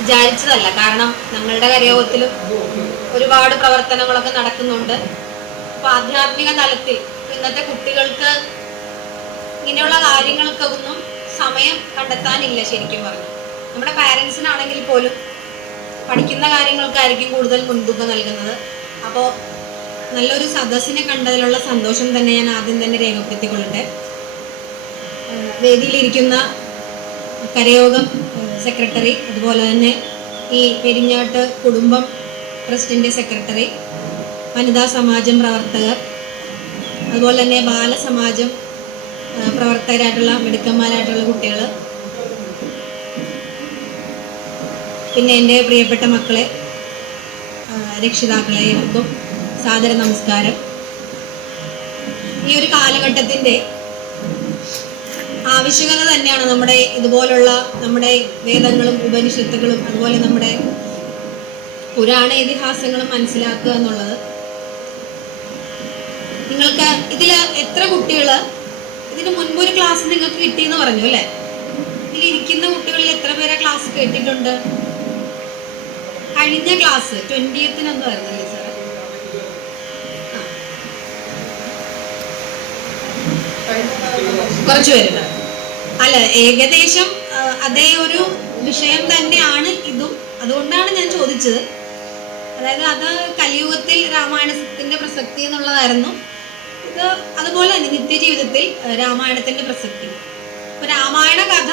വിചാരിച്ചതല്ല. കാരണം ഞങ്ങളുടെ കരയോഗത്തിലും ഒരുപാട് പ്രവർത്തനങ്ങളൊക്കെ നടക്കുന്നുണ്ട്. അപ്പൊ ആധ്യാത്മിക തലത്തിൽ ഇന്നത്തെ കുട്ടികൾക്ക് ഇങ്ങനെയുള്ള കാര്യങ്ങൾക്കൊന്നും സമയം കണ്ടെത്താനില്ല. ശരിക്കും പറഞ്ഞു നമ്മുടെ പാരൻസിനാണെങ്കിൽ പോലും പഠിക്കുന്ന കാര്യങ്ങൾക്കായിരിക്കും കൂടുതൽ മുൻതൂക്കം നൽകുന്നത്. അപ്പോൾ നല്ലൊരു സദസ്സിനെ കണ്ടതിലുള്ള സന്തോഷം തന്നെ ഞാൻ ആദ്യം തന്നെ രേഖപ്പെടുത്തിക്കൊള്ളട്ടെ. വേദിയിലിരിക്കുന്ന കരയോഗം സെക്രട്ടറി, അതുപോലെ തന്നെ ഈ പെരിഞ്ഞാട്ട് കുടുംബം ട്രസ്റ്റിൻ്റെ സെക്രട്ടറി, വനിതാ സമാജം പ്രവർത്തകർ, അതുപോലെ തന്നെ ബാലസമാജം പ്രവർത്തകരായിട്ടുള്ള മിടുക്കന്മാരായിട്ടുള്ള കുട്ടികൾ, പിന്നെ എൻ്റെ പ്രിയപ്പെട്ട മക്കളെ, രക്ഷിതാക്കളെ, ഏവർക്കും സാദര നമസ്കാരം. ഈ ഒരു കാലഘട്ടത്തിൻ്റെ ആവശ്യകത തന്നെയാണ് നമ്മുടെ ഇതുപോലുള്ള നമ്മുടെ വേദങ്ങളും ഉപനിഷത്തുകളും അതുപോലെ നമ്മുടെ പുരാണ ഇതിഹാസങ്ങളും മനസ്സിലാക്കുക എന്നുള്ളത്. നിങ്ങൾക്ക് ഇതിൽ എത്ര കുട്ടികൾ ഇതിന് മുൻപൊരു ക്ലാസ് നിങ്ങൾക്ക് കിട്ടിയെന്ന് പറഞ്ഞു അല്ലേ? ഇതിലിരിക്കുന്ന കുട്ടികളിൽ എത്ര പേരെ ക്ലാസ് കേട്ടിട്ടുണ്ട്? കഴിഞ്ഞ ക്ലാസ് 20th വരുന്നല്ലേ സാറേ? കുറച്ചു പേരുണ്ട് അല്ല, ഏകദേശം അതേ ഒരു വിഷയം തന്നെയാണ് ഇതും. അതുകൊണ്ടാണ് ഞാൻ ചോദിച്ചത്. അതായത് അത് കലിയുഗത്തിൽ രാമായണത്തിന്റെ പ്രസക്തി എന്നുള്ളതായിരുന്നു. ഇത് അതുപോലെ തന്നെ നിത്യജീവിതത്തിൽ രാമായണത്തിന്റെ പ്രസക്തി. ഇപ്പൊ രാമായണ കഥ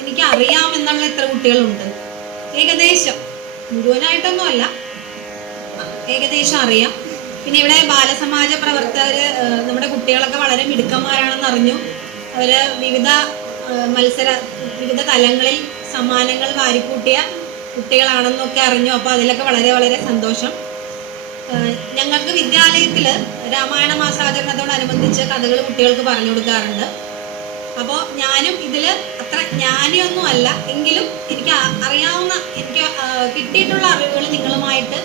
എനിക്ക് അറിയാമെന്നുള്ള എത്ര കുട്ടികളുണ്ട്? ഏകദേശം, മുഴുവനായിട്ടൊന്നും അല്ല, ഏകദേശം അറിയാം. പിന്നെ ഇവിടെ ബാലസമാജ പ്രവർത്തകര് നമ്മുടെ കുട്ടികളൊക്കെ വളരെ മിടുക്കന്മാരാണെന്ന് അറിഞ്ഞു. അവര് വിവിധ തലങ്ങളിൽ സമ്മാനങ്ങൾ വാരിക്കൂട്ടിയ കുട്ടികളാണെന്നൊക്കെ അറിഞ്ഞു. അപ്പോൾ അതിലൊക്കെ വളരെ വളരെ സന്തോഷം. ഞങ്ങൾക്ക് വിദ്യാലയത്തിൽ രാമായണ മാസാചരണത്തോടനുബന്ധിച്ച് കഥകൾ കുട്ടികൾക്ക് പറഞ്ഞു കൊടുക്കാറുണ്ട്. അപ്പോൾ ഞാനും ഇതിൽ അത്ര ജ്ഞാനിയൊന്നും അല്ല, എങ്കിലും എനിക്ക് അറിയാവുന്ന, എനിക്ക് കിട്ടിയിട്ടുള്ള അറിവുകൾ നിങ്ങളുമായിട്ട്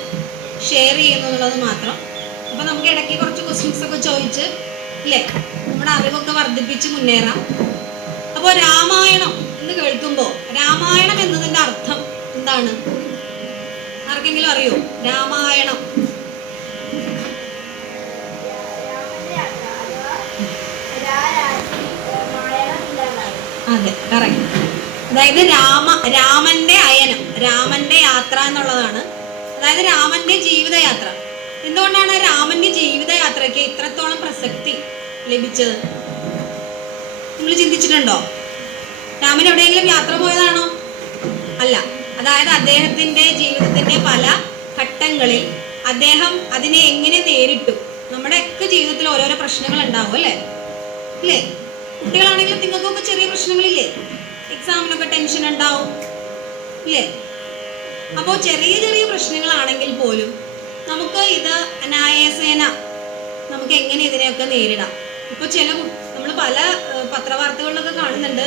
ഷെയർ ചെയ്യുന്നു എന്നുള്ളത് മാത്രം. അപ്പോൾ നമുക്ക് ഇടയ്ക്ക് കുറച്ച് ക്വസ്റ്റ്യൻസ് ഒക്കെ ചോദിച്ച് ഇല്ലേ നമ്മുടെ അറിവൊക്കെ വർദ്ധിപ്പിച്ച് മുന്നേറാം. അപ്പോൾ രാമായണം എന്ന് കേൾക്കുമ്പോൾ രാമായണം എന്നതിൻ്റെ അർത്ഥം എന്താണ്? ആർക്കെങ്കിലും അറിയോ? രാമായണം അതെ, കറക്റ്റ്. അതായത് രാമന്റെ അയനം, രാമന്റെ യാത്ര എന്നുള്ളതാണ്. അതായത് രാമന്റെ ജീവിതയാത്ര. എന്തുകൊണ്ടാണ് രാമന്റെ ജീവിതയാത്രയ്ക്ക് ഇത്രത്തോളം പ്രസക്തി ലഭിച്ചത്? നിങ്ങൾ ചിന്തിച്ചിട്ടുണ്ടോ? രാമൻ എവിടെയെങ്കിലും യാത്ര പോയതാണോ? അല്ല. അതായത് അദ്ദേഹത്തിന്റെ ജീവിതത്തിന്റെ പല ഘട്ടങ്ങളിൽ അദ്ദേഹം അതിനെ എങ്ങനെ നേരിട്ടു. നമ്മുടെയൊക്കെ ജീവിതത്തിൽ ഓരോരോ പ്രശ്നങ്ങൾ ഉണ്ടാവും അല്ലേ? ഇല്ലേ? കുട്ടികളാണെങ്കിലും നിങ്ങൾക്കൊക്കെ ചെറിയ പ്രശ്നങ്ങളില്ലേ? എക്സാമിനൊക്കെ ടെൻഷൻ ഉണ്ടാവും ഇല്ലേ? അപ്പോൾ ചെറിയ ചെറിയ പ്രശ്നങ്ങളാണെങ്കിൽ പോലും നമുക്ക് ഇത് അനായാസേന നമുക്ക് എങ്ങനെ ഇതിനെയൊക്കെ നേരിടാം. ഇപ്പോൾ നമ്മൾ പല പത്രവാർത്തകളിലൊക്കെ കാണുന്നുണ്ട്,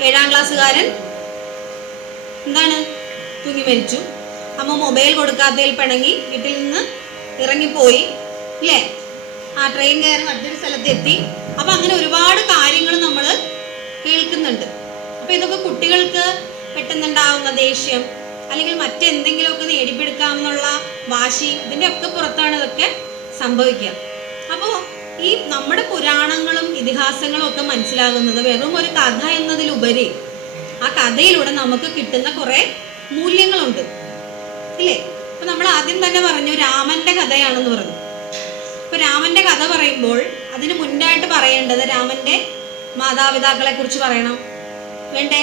7ാം ക്ലാസ്സുകാരൻ എന്താണ് തൂങ്ങി മരിച്ചു, അമ്മ മൊബൈൽ കൊടുക്കാത്തതിൽ പിണങ്ങി വീട്ടിൽ നിന്ന് ഇറങ്ങിപ്പോയി ഇല്ലേ? ആ ട്രെയിൻ കയറി മറ്റൊരു സ്ഥലത്തെത്തി. അപ്പം അങ്ങനെ ഒരുപാട് കാര്യങ്ങൾ നമ്മൾ കേൾക്കുന്നുണ്ട്. അപ്പം ഇതൊക്കെ കുട്ടികൾക്ക് പെട്ടെന്നുണ്ടാവുന്ന ദേഷ്യം അല്ലെങ്കിൽ മറ്റെന്തെങ്കിലുമൊക്കെ നേടിയെടുക്കാമെന്നുള്ള വാശി, ഇതിൻ്റെ ഒക്കെ പുറത്താണ് ഇതൊക്കെ സംഭവിക്കുക. അപ്പോൾ ഈ നമ്മുടെ പുരാണങ്ങളും ഇതിഹാസങ്ങളും ഒക്കെ മനസ്സിലാകുന്നത് വെറും ഒരു കഥ എന്നതിലുപരി ആ കഥയിലൂടെ നമുക്ക് കിട്ടുന്ന കുറേ മൂല്യങ്ങളുണ്ട് ഇല്ലേ? അപ്പൊ നമ്മൾ ആദ്യം തന്നെ പറഞ്ഞു രാമന്റെ കഥയാണെന്ന് പറഞ്ഞു. അപ്പൊ രാമന്റെ കഥ പറയുമ്പോൾ അതിന് മുന്നായിട്ട് പറയേണ്ടത് രാമന്റെ മാതാപിതാക്കളെ കുറിച്ച് പറയണം, വേണ്ടേ?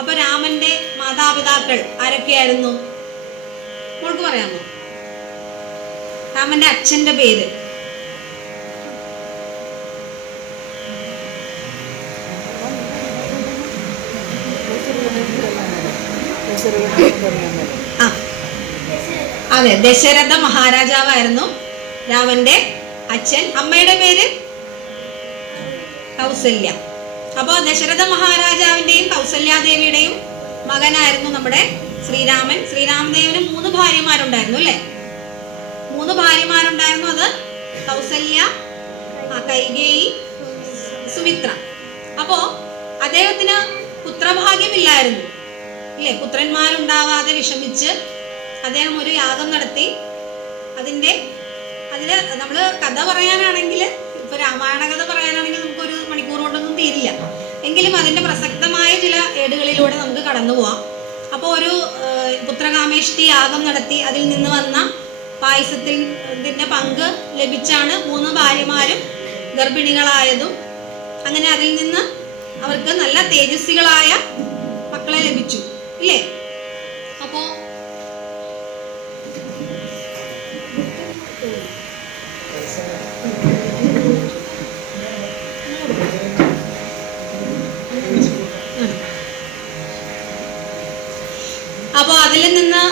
അപ്പൊ രാമന്റെ മാതാപിതാക്കൾ ആരൊക്കെയായിരുന്നു? മോൾക്ക് പറയാമോ? രാമന്റെ അച്ഛന്റെ പേര്? അതെ, ദശരഥ മഹാരാജാവായിരുന്നു രാമന്റെ അച്ഛൻ. അമ്മയുടെ പേര് കൗസല്യ. അപ്പോൾ ദശരഥ മഹാരാജാവിന്റെയും കൗസല്യാദേവിയുടെയും മകനായിരുന്നു നമ്മുടെ ശ്രീരാമൻ. ശ്രീരാമദേവന് 3 ഭാര്യമാരുണ്ടായിരുന്നു അല്ലേ? 3 ഭാര്യമാരുണ്ടായിരുന്നു. അത് കൗസല്യ, കൈകേയി, സുമിത്ര. അപ്പോ അദ്ദേഹത്തിന് പുത്രഭാഗ്യമില്ലായിരുന്നു ഇല്ലേ? പുത്രന്മാരുണ്ടാവാതെ വിഷമിച്ച് അദ്ദേഹം ഒരു യാഗം നടത്തി. അതില് നമ്മള് കഥ പറയാനാണെങ്കിൽ, ഇപ്പൊ രാമായണ കഥ പറയാനാണെങ്കിൽ നമുക്കൊരു മണിക്കൂർ കൊണ്ടൊന്നും തീരില്ല. എങ്കിലും അതിന്റെ പ്രസക്തമായ ചില ഏടുകളിലൂടെ നമുക്ക് കടന്നു പോവാം. അപ്പോൾ ഒരു പുത്രകാമേഷ്ടി യാഗം നടത്തി അതിൽ നിന്ന് വന്ന പായസത്തിന്റെ പങ്ക് ലഭിച്ചാണ് 3 ഭാര്യമാരും ഗർഭിണികളായതും. അങ്ങനെ അതിൽ നിന്ന് അവർക്ക് നല്ല തേജസ്വികളായ മക്കളെ ലഭിച്ചു, ഇല്ലേ? അപ്പോ അതിൽ നിന്ന്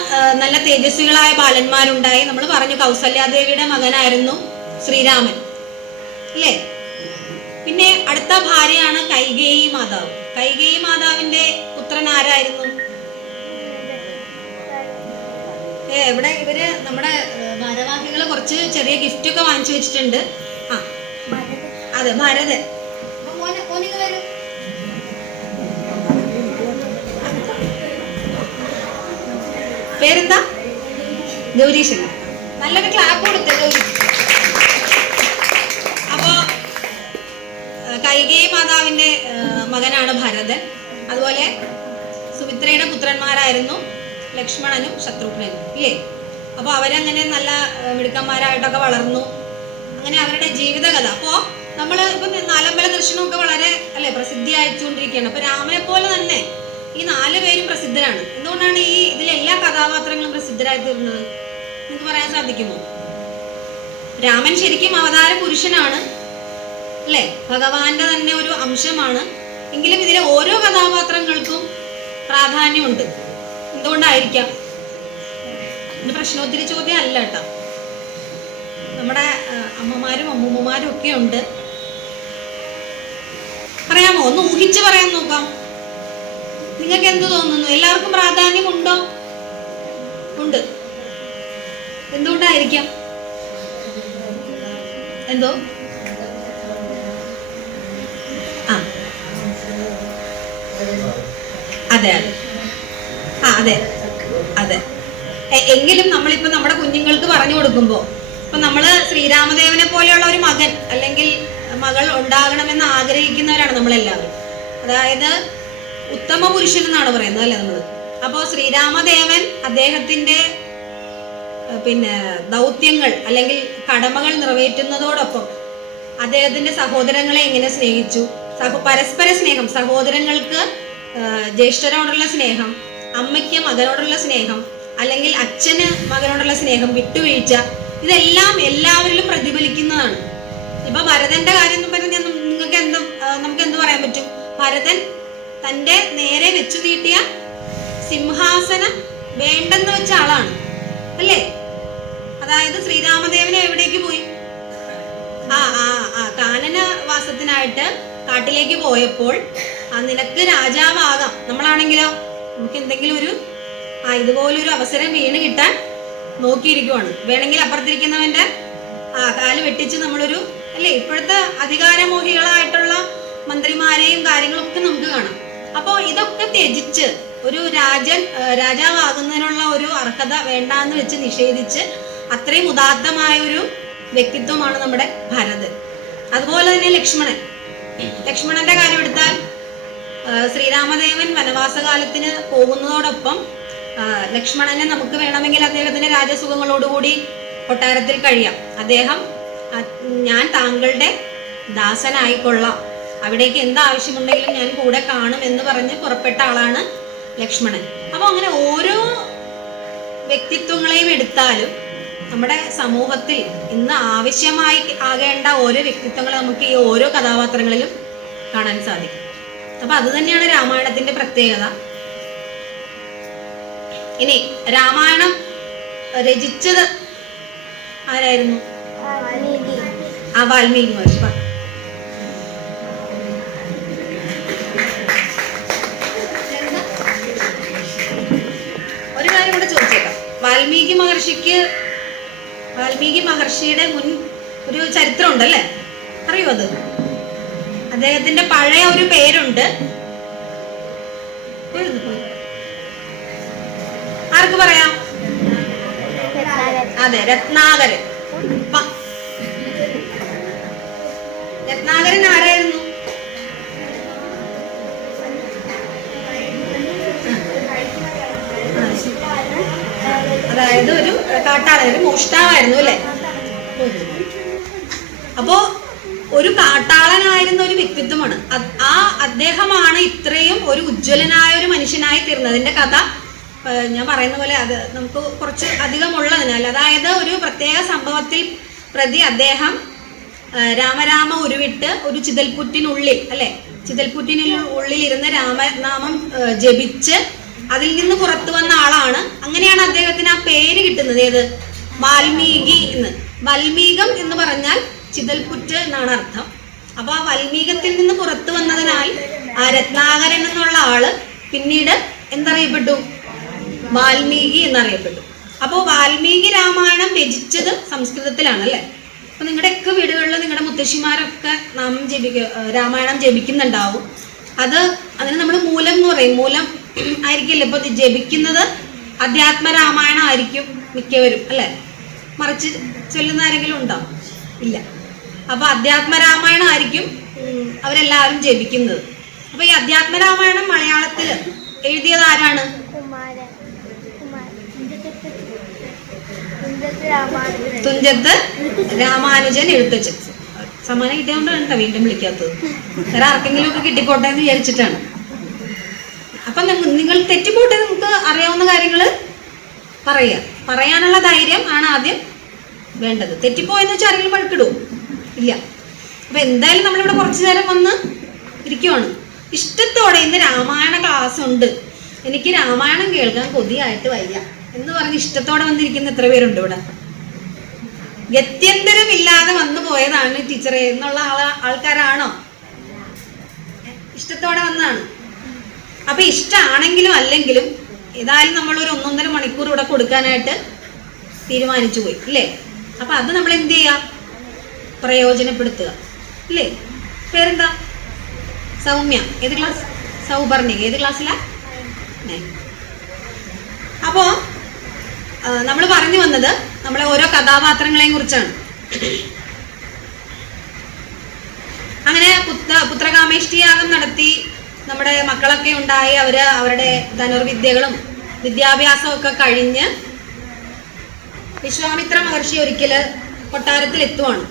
നല്ല തേജസ്വികളായ ബാലന്മാരുണ്ടായി. നമ്മൾ പറഞ്ഞു കൗസല്യാദേവിയുടെ മകനായിരുന്നു ശ്രീരാമൻ, അല്ലേ? പിന്നെ അടുത്ത ഭാര്യയാണ് കൈകേയി മാതാവ്. കൈകേയി മാതാവിന്റെ പുത്രൻ ആരായിരുന്നു? ഇവിടെ ഇവര് നമ്മുടെ ഭാരവാഹികള് കുറച്ച് ചെറിയ ഗിഫ്റ്റ് ഒക്കെ വാങ്ങിച്ചു വെച്ചിട്ടുണ്ട്. അതെ, ഭരതൻ. വരും. പേരെന്താ? ഗൗരീശങ്കർ. നല്ലൊരു ക്ലാപ്പ് കൊടുത്തേ ഗൗരി. അപ്പോ കൈകേയി മാതാവിന്റെ മകനാണ് ഭരതൻ. അതുപോലെ സുമിത്രയുടെ പുത്രന്മാരായിരുന്നു ലക്ഷ്മണനും ശത്രുഘ്നനും, ഇല്ലേ? അപ്പോൾ അവരങ്ങനെ നല്ല മിടുക്കന്മാരായിട്ടൊക്കെ വളർന്നു. അങ്ങനെ അവരുടെ ജീവിതകഥ. അപ്പോൾ നമ്മൾ ഇപ്പം നാലമ്പല ദർശനമൊക്കെ വളരെ പ്രസിദ്ധി അയച്ചുകൊണ്ടിരിക്കുകയാണ്. അപ്പൊ രാമനെ പോലെ തന്നെ ഈ 4 പേരും പ്രസിദ്ധരാണ്. എന്തുകൊണ്ടാണ് ഈ ഇതിലെല്ലാ കഥാപാത്രങ്ങളും പ്രസിദ്ധരായി തീർന്നത്? നിങ്ങൾക്ക് പറയാൻ സാധിക്കുമോ? രാമൻ ശരിക്കും അവതാര പുരുഷനാണ്, അല്ലേ? ഭഗവാന്റെ തന്നെ ഒരു അംശമാണ്. എങ്കിലും ഇതിലെ ഓരോ കഥാപാത്രങ്ങൾക്കും പ്രാധാന്യമുണ്ട്. എന്തുകൊണ്ടായിരിക്കാം? ഇത് പ്രശ്നോത്തരി ചോദ്യം അല്ല കേട്ടോ. നമ്മുടെ അമ്മമാരും അമ്മൂമ്മമാരും ഒക്കെ ഉണ്ട്. പറയാമോ? ഒന്ന് ഊഹിച്ച് പറയാൻ നോക്കാം. നിങ്ങൾക്ക് എന്ത് തോന്നുന്നു? എല്ലാവർക്കും പ്രാധാന്യമുണ്ടോ? ഉണ്ട്. എന്തുകൊണ്ടായിരിക്കാം? എന്തോ? അതെ അതെ അതെ അതെ. എങ്കിലും നമ്മളിപ്പോ നമ്മുടെ കുഞ്ഞുങ്ങൾക്ക് പറഞ്ഞു കൊടുക്കുമ്പോ ഇപ്പൊ നമ്മള് ശ്രീരാമദേവനെ പോലെയുള്ള ഒരു മകൻ അല്ലെങ്കിൽ മകൾ ഉണ്ടാകണമെന്ന് ആഗ്രഹിക്കുന്നവരാണ് നമ്മളെല്ലാവരും. അതായത് ഉത്തമ പുരുഷൻ എന്നാണ് പറയുന്നത്, അല്ലേ നമ്മള്? അപ്പോ ശ്രീരാമദേവൻ അദ്ദേഹത്തിന്റെ ദൗത്യങ്ങൾ അല്ലെങ്കിൽ കടമകൾ നിറവേറ്റുന്നതോടൊപ്പം അദ്ദേഹത്തിന്റെ സഹോദരങ്ങളെ എങ്ങനെ സ്നേഹിച്ചു, പരസ്പര സ്നേഹം, സഹോദരങ്ങൾക്ക് ജ്യേഷ്ഠരോടുള്ള സ്നേഹം, അമ്മയ്ക്ക് മകനോടുള്ള സ്നേഹം, അല്ലെങ്കിൽ അച്ഛന് മകനോടുള്ള സ്നേഹം, വിട്ടുവീഴ്ച, ഇതെല്ലാം എല്ലാവരിലും പ്രതിഫലിക്കുന്നതാണ്. ഇപ്പൊ ഭരതന്റെ കാര്യം എന്ന് പറഞ്ഞാൽ നമുക്ക് എന്ത് പറയാൻ പറ്റും? ഭരതൻ തന്റെ നേരെ വെച്ചു നീട്ടിയ സിംഹാസനം വേണ്ടെന്ന് വെച്ച ആളാണ്, അല്ലേ? അതായത് ശ്രീരാമദേവനെ എവിടേക്ക് പോയി? കാനനവാസത്തിനായിട്ട് കാട്ടിലേക്ക് പോയപ്പോൾ നിനക്ക് രാജാവാകാം, നമ്മളാണെങ്കിലോ നമുക്ക് എന്തെങ്കിലും ഒരു ഇതുപോലൊരു അവസരം വീണ് കിട്ടാൻ നോക്കിയിരിക്കുവാണ്. വേണമെങ്കിൽ അപ്പുറത്തിരിക്കുന്നവന്റെ കാല് വെട്ടിച്ച് നമ്മളൊരു, അല്ലേ? ഇപ്പോഴത്തെ അധികാരമോഹികളായിട്ടുള്ള മന്ത്രിമാരെയും കാര്യങ്ങളൊക്കെ നമുക്ക് കാണാം. അപ്പോ ഇതൊക്കെ ത്യജിച്ച് ഒരു രാജാവാകുന്നതിനുള്ള ഒരു അർഹത വേണ്ടാന്ന് വെച്ച് നിഷേധിച്ച് അത്രയും ഉദാത്തമായ ഒരു വ്യക്തിത്വമാണ് നമ്മുടെ ഭരതൻ. അതുപോലെ തന്നെ ലക്ഷ്മണന്റെ കാര്യം എടുത്താൽ ശ്രീരാമദേവൻ വനവാസകാലത്തിന് പോകുന്നതോടൊപ്പം ലക്ഷ്മണനെ നമുക്ക് വേണമെങ്കിൽ അദ്ദേഹത്തിന്റെ രാജസുഖങ്ങളോടുകൂടി കൊട്ടാരത്തിൽ കഴിയാം. അദ്ദേഹം ഞാൻ താങ്കളുടെ ദാസനായിക്കൊള്ളാം, അവിടേക്ക് എന്താവശ്യമുണ്ടെങ്കിലും ഞാൻ കൂടെ കാണും എന്ന് പറഞ്ഞ് പുറപ്പെട്ട ആളാണ് ലക്ഷ്മണൻ. അപ്പൊ അങ്ങനെ ഓരോ വ്യക്തിത്വങ്ങളെയും എടുത്താലും നമ്മുടെ സമൂഹത്തിൽ ഇന്ന് ആവശ്യമായി ആകേണ്ട ഓരോ വ്യക്തിത്വങ്ങളെ നമുക്ക് ഈ ഓരോ കഥാപാത്രങ്ങളിലും കാണാൻ സാധിക്കും. അപ്പൊ അത് തന്നെയാണ് രാമായണത്തിന്റെ പ്രത്യേകത. ഇനി രാമായണം രചിച്ചത് ആരായിരുന്നു? വാൽമീകി മഹർഷി. ഒരു കാര്യം കൂടെ ചോദിച്ചേക്കാം. വാൽമീകി മഹർഷിയുടെ മുൻ ഒരു ചരിത്രം ഉണ്ടല്ലേ, അറിയോ? അത് അദ്ദേഹത്തിന്റെ പഴയ ഒരു പേരുണ്ട്. ആർക്ക് പറയാം? അതെ, രത്നാകരൻ. രത്നാകരൻ ആരായിരുന്നു? അതായത് ഒരു കാട്ടാളൻ, ഒരു മോഷ്ടാവായിരുന്നു അല്ലെ? അപ്പോ ഒരു കാട്ടാളനായിരുന്ന ഒരു വ്യക്തിത്വമാണ്. ആ അദ്ദേഹമാണ് ഇത്രയും ഒരു ഉജ്ജ്വലനായ ഒരു മനുഷ്യനായി തീർന്നതിന്റെ കഥ ഞാൻ പറയുന്ന പോലെ അത് നമുക്ക് കുറച്ച് അധികമുള്ളതിനാൽ, അതായത് ഒരു പ്രത്യേക സംഭവത്തിൽ പ്രതി അദ്ദേഹം രാമരാമ ഉരുവിട്ട് ഒരു ചിതൽപുറ്റിനുള്ളിൽ അല്ലെ, ചിതൽപുറ്റിനുള്ളിൽ ഇരുന്ന് രാമനാമം ജപിച്ച് അതിൽ നിന്ന് പുറത്തു വന്ന ആളാണ്. അങ്ങനെയാണ് അദ്ദേഹത്തിന് ആ പേര് കിട്ടുന്നത്. ഏത്? വാൽമീകി എന്ന്. വൽമീകം എന്ന് പറഞ്ഞാൽ ചിതൽപുറ്റ് എന്നാണ് അർത്ഥം. അപ്പൊ ആ വൽമീകത്തിൽ നിന്ന് പുറത്തു വന്നതിനാൽ ആ രത്നാകരൻ എന്നുള്ള ആള് പിന്നീട് എന്തറിയപ്പെട്ടു? വാൽമീകി എന്നറിയപ്പെട്ടു. അപ്പോൾ വാൽമീകി രാമായണം രചിച്ചത് സംസ്കൃതത്തിലാണ് അല്ലെ? അപ്പൊ നിങ്ങളുടെയൊക്കെ വീടുകളിൽ നിങ്ങളുടെ മുത്തശ്ശിമാരൊക്കെ രാമായണം ജപിക്കുന്നുണ്ടാവും. അതിന് നമ്മൾ മൂലം എന്ന് പറയും. മൂലം ആയിരിക്കില്ല ഇപ്പൊ ജപിക്കുന്നത്. അധ്യാത്മരാമായണം ആയിരിക്കും മിക്കവരും അല്ലെ? മറിച്ച് ചൊല്ലുന്ന ആരെങ്കിലും ഉണ്ടോ? ഇല്ല. അപ്പൊ അധ്യാത്മരാമായണം ആയിരിക്കും അവരെല്ലാവരും ജപിക്കുന്നത്. അപ്പൊ ഈ അധ്യാത്മരാമായണം മലയാളത്തിൽ എഴുതിയത് ആരാണ്? തുഞ്ചത്ത് രാമാനുജൻ എഴുത്തച്ഛൻ. സമ്മാനം കിട്ടിയതുകൊണ്ടാണ് വീണ്ടും വിളിക്കാത്തത്. വേറെ ആർക്കെങ്കിലും ഒക്കെ കിട്ടിക്കോട്ടെ എന്ന് വിചാരിച്ചിട്ടാണ്. അപ്പൊ നിങ്ങൾ തെറ്റിപ്പോട്ടെ, നമുക്ക് അറിയാവുന്ന കാര്യങ്ങൾ പറയാനുള്ള ധൈര്യം ആണ് ആദ്യം വേണ്ടത്. തെറ്റിപ്പോയെന്ന് വെച്ചാൽ ആരെങ്കിലും പഴക്കിടുവോ? ഇല്ല. അപ്പൊ എന്തായാലും നമ്മളിവിടെ കുറച്ചു നേരം വന്ന് ഇരിക്കുവാണ് ഇഷ്ടത്തോടെ. ഇന്ന് രാമായണ ക്ലാസ് ഉണ്ട്, എനിക്ക് രാമായണം കേൾക്കാൻ കൊതിയായിട്ട് വയ്യ എന്ന് പറഞ്ഞ് ഇഷ്ടത്തോടെ വന്നിരിക്കുന്ന എത്ര പേരുണ്ട് ഇവിടെ? ഗത്യന്തരമില്ലാതെ വന്നു പോയതാണ് ടീച്ചറെ എന്നുള്ള ആൾക്കാരാണോ? ഇഷ്ടത്തോടെ വന്നാണ്. അപ്പൊ ഇഷ്ടമാണെങ്കിലും അല്ലെങ്കിലും ഏതായാലും നമ്മൾ ഒരു 1.5 മണിക്കൂർ ഇവിടെ കൊടുക്കാനായിട്ട് തീരുമാനിച്ചു പോയി അല്ലേ? അപ്പൊ അത് നമ്മൾ എന്ത് ചെയ്യാ? പ്രയോജനപ്പെടുത്തുക അല്ലേ? പേരെന്താ? സൗമ്യ. ഏത് ക്ലാസ്? സൗപർണിക. ഏത് ക്ലാസ്സിലാ? അപ്പോ നമ്മൾ പറഞ്ഞു വന്നത് നമ്മളെ ഓരോ കഥാപാത്രങ്ങളെയും കുറിച്ചാണ്. അങ്ങനെ പുത്രകാമേഷ്ടിയാഗം നടത്തി നമ്മുടെ മക്കളൊക്കെ ഉണ്ടായി. അവരുടെ ധനുർവിദ്യകളും വിദ്യാഭ്യാസവും ഒക്കെ കഴിഞ്ഞ് വിശ്വാമിത്ര മഹർഷി ഒരിക്കല് കൊട്ടാരത്തിൽ എത്തുവാണ്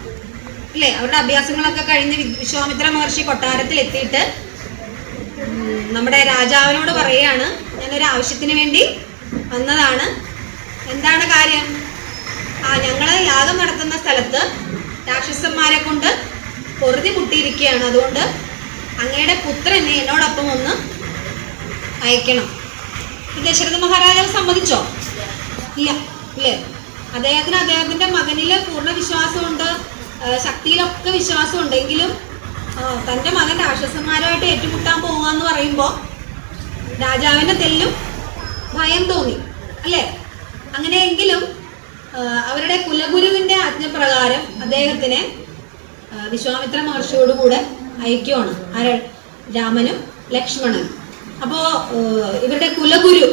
അല്ലേ? അവരുടെ അഭ്യാസങ്ങളൊക്കെ കഴിഞ്ഞ് വിശ്വാമിത്ര മഹർഷി കൊട്ടാരത്തിൽ എത്തിയിട്ട് നമ്മുടെ രാജാവിനോട് പറയുകയാണ്, ഞാനൊരു ആവശ്യത്തിന് വേണ്ടി വന്നതാണ്. എന്താണ് കാര്യം? ഞങ്ങള് യാഗം നടത്തുന്ന സ്ഥലത്ത് രാക്ഷസന്മാരെ കൊണ്ട് പൊറുതി മുട്ടിയിരിക്കുകയാണ്. അതുകൊണ്ട് അങ്ങയുടെ പുത്രനെ എന്നോടൊപ്പം ഒന്ന് അയക്കണം. ദശരഥ മഹാരാജാവ് സമ്മതിച്ചോ? ഇല്ല അല്ലേ? അദ്ദേഹത്തിന്റെ മകനില് പൂർണ്ണ വിശ്വാസമുണ്ട്, ശക്തിയിലൊക്കെ വിശ്വാസമുണ്ടെങ്കിലും തൻ്റെ മകൻ രാക്ഷസന്മാരുമായിട്ട് ഏറ്റുമുട്ടാൻ പോകാന്ന് പറയുമ്പോൾ രാജാവിന്റെ തെല്ലും ഭയം തോന്നി അല്ലേ? അങ്ങനെയെങ്കിലും അവരുടെ കുലഗുരുവിന്റെ ആജ്ഞപ്രകാരം അദ്ദേഹത്തിനെ വിശ്വാമിത്ര മഹർഷിയോടുകൂടെ അയക്കുവാണ്. രാമനും ലക്ഷ്മണനും. അപ്പോ ഇവരുടെ കുലഗുരു,